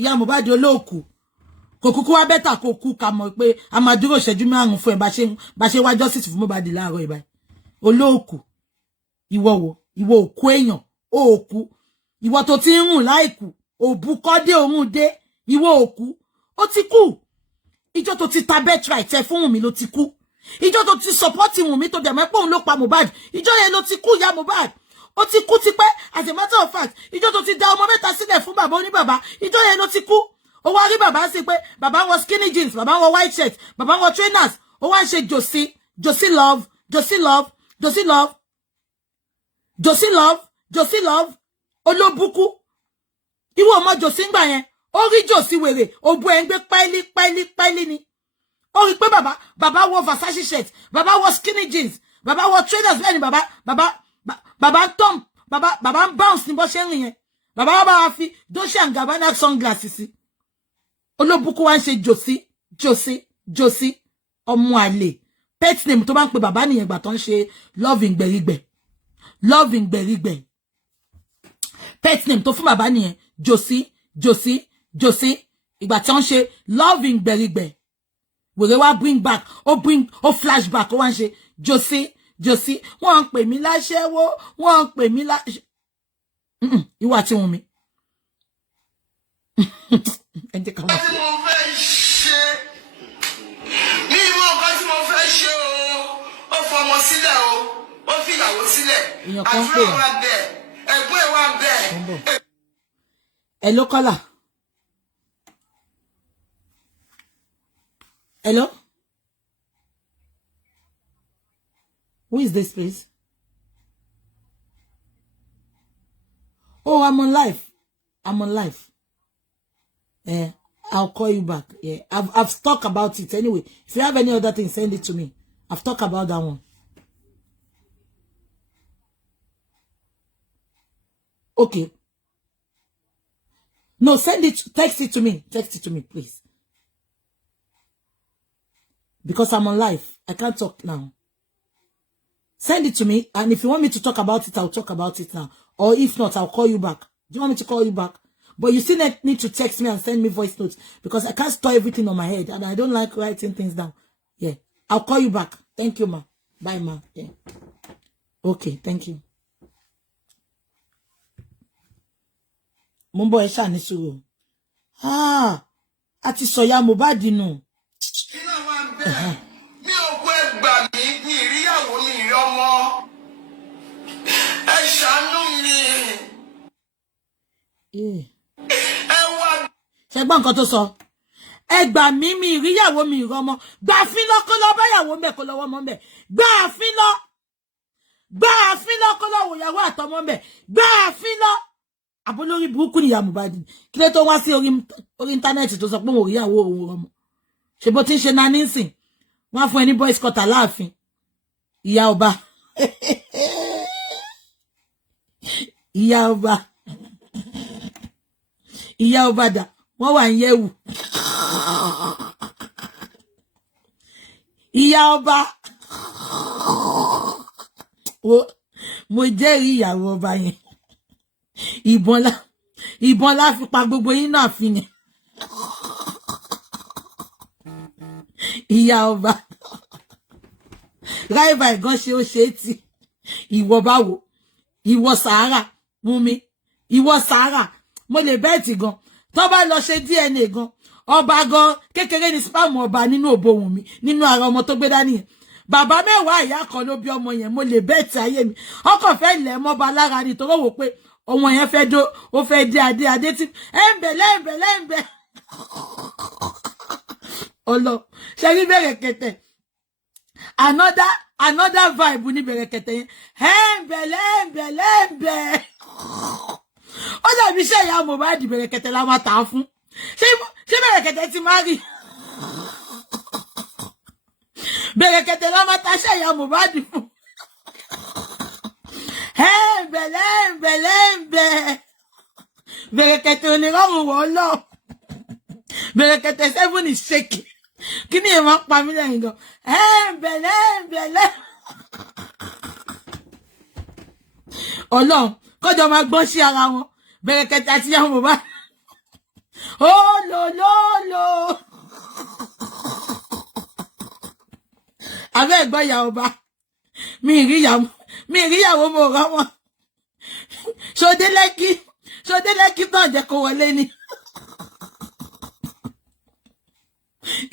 Ìyá Mohbad olóòkú kò kúkú wá bẹ́tà kò kú ká mọ̀ pé a máa dúró ìṣẹ́jú 5 fún ẹ bá ṣe wá justice fún Mohbad láàárọ̀ ìbáyìí olóòkú ìwọ òkú èèyàn òkú ìwọ tó ti ń rùn láìkú òbú kọ́dé òun dé ìwọ òkú ó ti kú ìjọ tó ti ta birthright ẹ fún Wùmí ló ti kú ìjọ tó ti support Wùmí tó dẹ̀ mọ́ pé òun ló pa Mohbad ìjọ yẹn ló ti kú Ìyá Mohbad ó ti kú tipẹ́ as a matter of fact ìjọ tó ti dá ọmọ mẹ́ta sílẹ̀ fún bàbá oníbàbá ìjọ yẹn ló ti kú ó wá rí bàbá sí pé bàbá wọ skinny jeans bàbá wọ white shirt bàbá wọ trainers ó wá ń ṣe Josie love olóbùkú ìwọ ọmọ Josie ń gbà yẹn ó rí Josie wèrè òbú ẹ̀ ń gbé pẹ́ẹ́lí ni ó rí pé bàbá wọ Versace shirt bàbá wọ skinny jeans bàbá wọ trainers bẹ́ẹ̀ ni bàbá ń tọ́m bàbá ń bounce ní bó ṣe ń rìn yẹn bàbá wa fi Dolce & Gabbana sunglasses sí olóbùkú wa ń ṣe Josie ọmọ àlè pet name tó bá ń pe bàbá nìyẹn gbà tó ń ṣe love ìgbẹ̀rígbẹ̀ pet name tó fún bàbá nìyẹn Josie ìgbà tí wọ́n ṣe love ìgbẹ̀rígbẹ̀ wèrè wá ó flashback ó wá ń ṣe Josie wọ́n ń pè mí láṣẹ́wó wọ́n ń pè mí láṣẹ́ ìwà tí wọ́n mi ẹ jẹ́ ká wá. Ọmọ sílẹ̀ o ó fi ìyàwó sílẹ̀ àdúrà wa bẹ̀ ẹ̀gbọ́n ẹ̀ wa bẹ̀. Ẹ ló kọ́là Hello? Who is this, please? Oh, I'm on live. I'm on live. I'll call you back. Yeah, I've talked about it anyway. If you have any other thing, send it to me. I've talked about that one. Okay. No, send it. Text it to me. Text it to me, please. Because I'm on live. I can't talk now. Send it to me. And if you want me to talk about it, I'll talk about it now. Or if not, I'll call you back. Do you want me to call you back? But you still need to text me and send me voice notes. Because I can't store everything on my head. And I don't like writing things down. Yeah. I'll call you back. Thank you, ma. Bye, ma. Yeah. Okay, thank you. Mumbo Esha ni suru. Ah. Ati so Iya Mohbad nu. Mi ò kó ẹgbà mi ìríyàwó mi ìrí ọmọ. Ẹ ṣàánú mi. Ẹ wá. Ṣé gbọ́ nǹkan tó sọ? Ẹgbà mi ìríyàwó mi ìrí ọmọ. Gbà fín lọ kó lọ bá yàwó ńbẹ̀ kó lọ́wọ́ mọ́ ńbẹ̀. Gbà fín lọ. Gbà fín lọ kó lọ wo yàwó àtọmọ ńbẹ̀. Gbà fín lọ. Abolórí burúkú ni Iya Mohbad. Kí ló tó wá sí orí íńtánẹ́ẹ̀tì tó sọ pé mo rí yàwó òun ọmọ. Ṣé bó ti ń ṣe nání nsìn? Wọ́n fún ẹni boys cutter láàfin. Ìyá ọba. Ìyá ọba. Ìyá ọba dà. Wọ́n wà ń yẹ̀wù. Ìyá ọba. Mo jẹ́rìí ìyàwó ọba yẹn. Ìbọn la fi pa gbogbo yín náà fi ni. Ìyá ọba. Ráìbà ìgan ṣe ó ṣe é tì. Ìwọ báwo? Ìwọ Sàárà. Wumi. Ìwọ Sàárà. Mo lè bẹ́ẹ̀tì gan. Tó bá lọ ṣe DNA gan. Ọba gan kékeré ni spam ọba nínú òbò Wumi. Nínú ara ọmọ tó gbé dání yẹn. Bàbá mẹ́wàá ìyá kan ló bí ọmọ yẹn. Mo lè bẹ́ẹ̀tì ayé mi. Ọkọ̀ fẹ́ lẹ̀ mọ́ba lára ni torí wò pé ọmọ yẹn fẹ́ dó. Ó fẹ́ dé adé tí. Lẹ́ǹbẹ̀. Olo. Ṣé rí Bẹ̀rẹ̀kẹ̀tẹ̀? Another vibe ní Bẹ̀rẹ̀kẹ̀tẹ̀ yẹn. Lẹ́ǹbẹ̀. Ó dàbí ṣé Iya Mohbad Bẹ̀rẹ̀kẹ̀tẹ̀ la máa tà fún. Ṣé Bẹ̀rẹ̀kẹ̀tẹ̀ ti máa rí? Bẹ̀rẹ̀kẹ̀tẹ̀ la máa tà ṣé Iya Mohbad fún. Lẹ́ǹbẹ̀. Bẹ̀rẹ̀kẹ̀tẹ̀ onírọ̀rùn wọ̀ lọ. Bẹ̀rẹ̀kẹ̀tẹ̀ 7 is shaking. Kí ni ẹ máa pa mí lẹ́yìn gan? Lẹ́ǹbẹ̀. Ọlọ́run kọjọ máa gbọ́n sí ara wọn. Bẹ̀rẹ̀kẹ̀tẹ̀ àti Iya Mohbad. Ó lò. Àbẹ́ ẹ̀gbọ́n ìyá ọba. Mi ìríyàwó mo rọ́ wọn. Ṣodé lẹ́kí tán jẹ́ kó wọlé ni.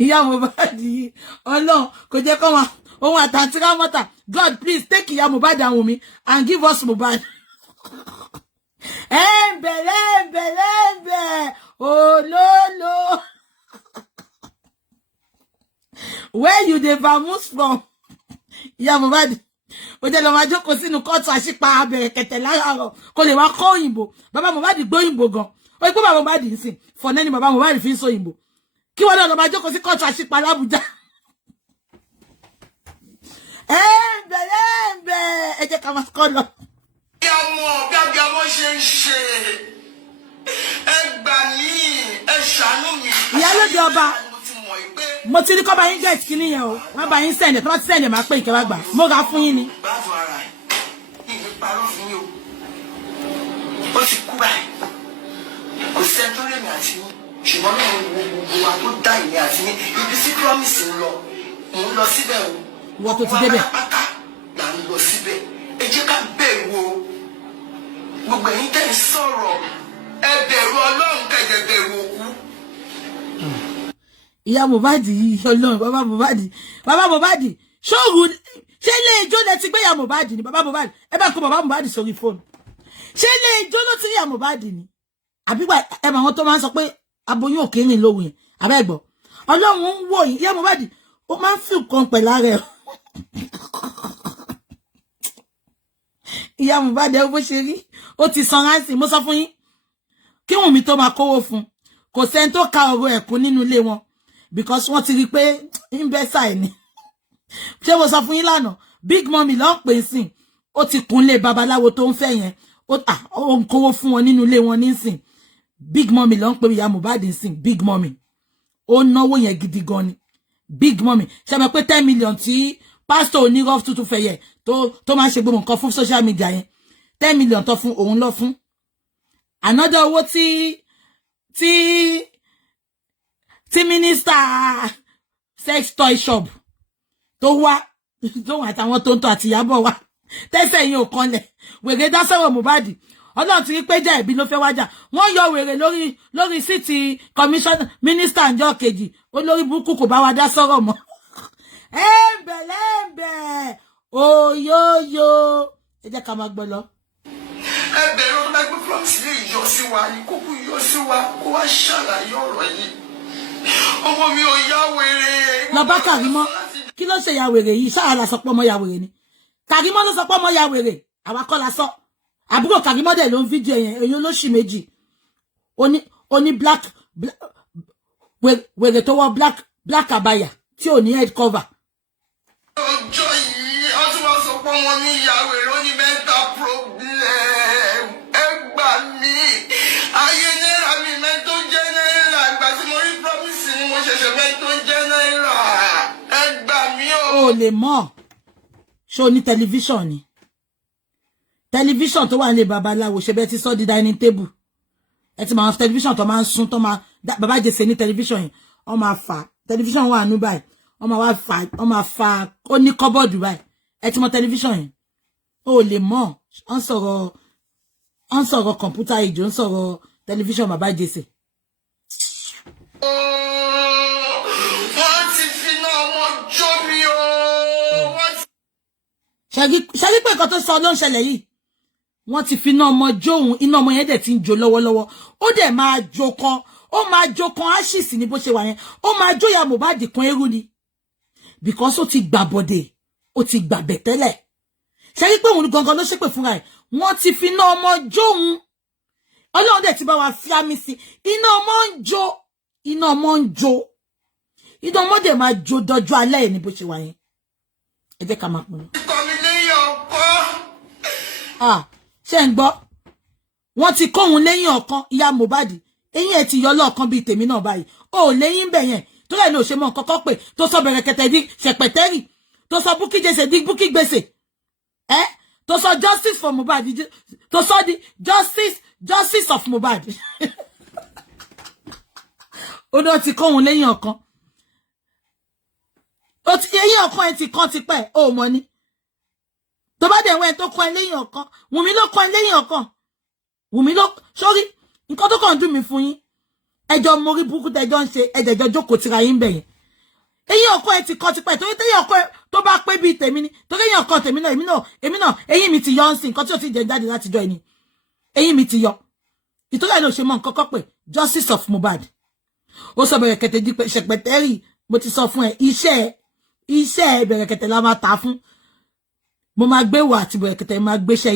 Iya Mohbad yìí. Ọlọ́run kò jẹ́ kó wọn. Ohun àtàntírá mọ́ta. God please take Iya Mohbad and Wumi and give us Mohbad. Lẹ́ǹbẹ̀. Olólo. Where you dey vamoose from? Iya Mohbad. Ó jẹ́ lọ máa jókòó sínú kọ́ọ̀tù àṣìpa Bẹ̀rẹ̀kẹ̀tẹ̀ láàárọ̀ kó lè wá kọ́ òyìnbó. Bàbá Mohbad gbọ́ òyìnbó gan. Ó gbọ́ bàbá Mohbad ń sìn. Fọ̀nẹ́ ni bàbá Mohbad fi ń sọ òyìnbó. Kí wọ́n lọ máa jókòó sí kọ́ọ̀tù àṣìpa l'Ábùjá. Lẹ́ǹbẹ̀. Ẹ jẹ́ ká máa kọ́ lọ. Bí ọmọ ṣe ń ṣe. Ẹ gbà mí, ẹ ṣàánú mi. Ìyálóde ọba. Mo ti ní kọ́ bá yín get kíní yẹn o. Wọ́n bá yín send. Tó bá ti send máa pé ìkẹ́ wá gbà. Mo ra fún yín ni. Báwo ara ẹ̀? Ìlú parọ́ fún yín o. Ó ti kú báyìí. Kò sẹ́ni tó lè mi àti yín. Ṣùgbọ́n náà gbogbo wa tó dá ìní àti yín. Ibi tí promise ń lọ. Mò ń lọ síbẹ̀ o. Wọ́n tó ti débẹ̀. Pátápátá là ń lọ síbẹ̀. Ẹ jẹ́ ká bẹ̀rù o. Gbogbo ẹ̀yin tẹ́ ń sọ̀rọ̀. Ẹ bẹ̀rù Ọlọ́run kẹ̀jẹ̀ bẹ̀rù òkú. Iya Mohbad yìí Ọlọ́run bàbá Mohbad ṣóòrù ṣé ilé ijó lẹ ti gbé Iya Mohbad ni bàbá Mohbad ẹ bá kó bàbá Mohbad sórí fóònù ṣé ilé ijó ló ti rí Iya Mohbad ni àbígbà ẹ mọ àwọn tó máa ń sọ pé aboyún òkè rìn lóhùn yẹn àbẹ́gbọ̀ Ọlọ́run ń wò yín. Ìyá Mohbad ó máa ń fi nǹkan pẹ̀lú ara ẹ̀. Ìyá Mohbad ẹ bó ṣe rí. Ó ti san ransom. Mo sọ fún yín. Kí Wùnmí tó máa kówó fún. Kò sẹ́ni tó ka ọ̀rọ̀ ẹ̀kún nínú ilé wọn. Because wọ́n ti rí pé investor ẹ̀ ni. Ṣé mo sọ fún yín lánàá? Big Mommy ló ń pè sìn. Ó ti kúnlé babaláwo tó ń fẹ́ yẹn. Ó ń kówó fún wọn nínú ilé wọn nísìn. Big Mommy ló ń pè Ìyá Mohbad nísìn. Big Mommy. Ó náwó yẹn gidi gan ni. Big Mommy. Ṣé mo pé 10 million tí pastor onírọ́ tuntun fẹ́ yẹ tó máa ń ṣe gbogbo nǹkan fún social media yẹn. 10 million tó fún òun lọ fún. Another owó tí minister sex toy shop tó wà àtàwọn tó ń tọ́ àti Ìyábọ̀ wá tẹ́sẹ̀ yín ò kanlẹ̀ wèrè dá sọ̀rọ̀ Mohbad Ọlọ́run ti rí pé jẹ́ ẹ̀bí ló fẹ́ wájà wọ́n yọ wèrè lórí síìtì commission minister ǹjọ́ kejì olórí burúkú kò bá wa dá sọ̀rọ̀ mọ́ ẹ̀ẹ́bẹ̀ oyoyo ẹ jẹ́ ká máa gbọ́ lọ. Ẹ̀bẹ̀ ló máa gbé promise lè yọ sí wa ní kókó yọ sí wa kó wá ṣàlàyé ọ̀rọ̀ yìí ọmọ mi ò yá wèrè. Lọ bá Kàrímọ́ kí ló ṣe ya wèrè yìí sáà la sọ pé ọmọ ya wèrè ni Kàrímọ́ ló sọ pé ọmọ ya wèrè àwa kọ́ la sọ àbúrò Kàrímọ́ dẹ̀ ló ń fídíò yẹn èyí olóṣì méjì oní black wèrè tó wọ black abaya tí ò ní head cover. Ọjọ́ yìí wọ́n tún wọ́n sọ pé wọ́n ní ìyá wèrè ó ní mental problem ẹ gbà mí ayé náírà mi mẹ́tò jẹ́ náírà ìgbà tí mo rí promise ni mo ṣẹ̀ṣẹ̀ mẹ́tò jẹ́ náírà ẹ gbà mí o. O lè mọ̀ ṣé o ní tẹlifíṣàn ni tẹlifíṣàn tó wà ní babaláwo ṣe bẹ́ẹ̀ ti sọ di dining table ẹ ti máa tẹlifíṣàn tó máa ń sún tó máa bàbá jẹsẹ ní tẹlifíṣàn yẹn wọ́n máa fà tẹlifíṣàn wà nú báyìí wọ́n máa fà ó ní kọ́bọ̀dù báyìí ẹ ti mọ̀ tẹlifíṣàn yẹn o lè mọ̀ ń sọ̀rọ̀ kọ̀ǹpútà ìjọ ń sọ̀rọ̀ tẹlifíṣàn bàbá jẹsẹ. Wọ́n ti fi náà ọmọ jó mi o. ṣẹ́gi pé nǹkan tó sọ ló ń ṣẹlẹ̀ yìí wọ́n ti fi iná ọmọ jóun iná ọmọ yẹn dẹ̀ ti ń jó lọ́wọ́lọ́wọ́ ó dẹ̀ máa jó kan ashes ní bó ṣe wà yẹn ó máa jó Ìyá Mohbad kan eru ni because ó ti gbà bọ̀dẹ̀ ó ti gbà bẹ̀ tẹ́lẹ̀ ṣẹ́gi pé òun gangan ló ṣépè fúnra ẹ̀ wọ́n ti fi iná ọmọ jóun Ọlọ́run dẹ̀ ti bá wa fi àmì sí iná ọmọ dẹ̀ máa jó dọjọ́ alẹ́ ẹ̀ ní bó ṣe wà yẹn ẹ jẹ́ ká máa pọ̀ lọ. Ṣé ń gbọ́ wọ́n ti kóhun lẹ́yìn ọ̀kan Ìyá Mohbad eyín ẹ̀ ti yọ lọ́ọ̀kan bíi tèmi náà báyìí ó lẹ́yìn bẹ̀ yẹn tó lẹ́ ní òṣèmọ̀ kọ́kọ́ pé tó sọ bẹ̀rẹ̀ kẹtẹ̀ di ṣẹ̀pẹ̀tẹ́rì tó sọ búkí jẹsẹ di búkí gbèsè tó sọ justice for Mohbad tó sọ di justice of Mohbad ó náà ti kóhun lẹ́yìn ọ̀kan eyín ọ̀kan ẹ̀ ti kán ti pẹ́ ó mọ ni tó bá dẹ̀ wẹ́n tó kọ́ ẹ lẹ́yìn ọ̀kan Wùmí ló kọ́ ẹ lẹ́yìn ọ̀kan Wùmí ló sórí nǹkan tó kàn dùn mí fún yín ẹjọ́ mórí burúkú tẹjọ́ ń ṣe ẹjẹ̀jọ́ jókòó tira yín bẹ̀yẹn eyín ọ̀kan ẹ ti kọ́ tipẹ́ torí tẹ́yìn ọ̀kan tó bá pé bíi tèmi ni torí eyín ọ̀kan tèmi náà èmi náà eyín mi ti yọ ń sìn nǹkan tí ò ti jẹ jáde láti jọ ẹni eyín mi ti yọ ìtọ́jú ẹ̀ ló ṣe mọ́ nǹkan kọ́ pé justice of Mohbad ó sọ bẹ̀rẹ̀ kẹtẹ di ṣẹpẹtẹ́rì mo ti sọ fún ẹ iṣẹ́ bẹ̀rẹ̀ kẹtẹ la máa ta fún mo máa gbé wà àti bẹ̀rẹ̀ kẹtẹ máa gbéṣẹ́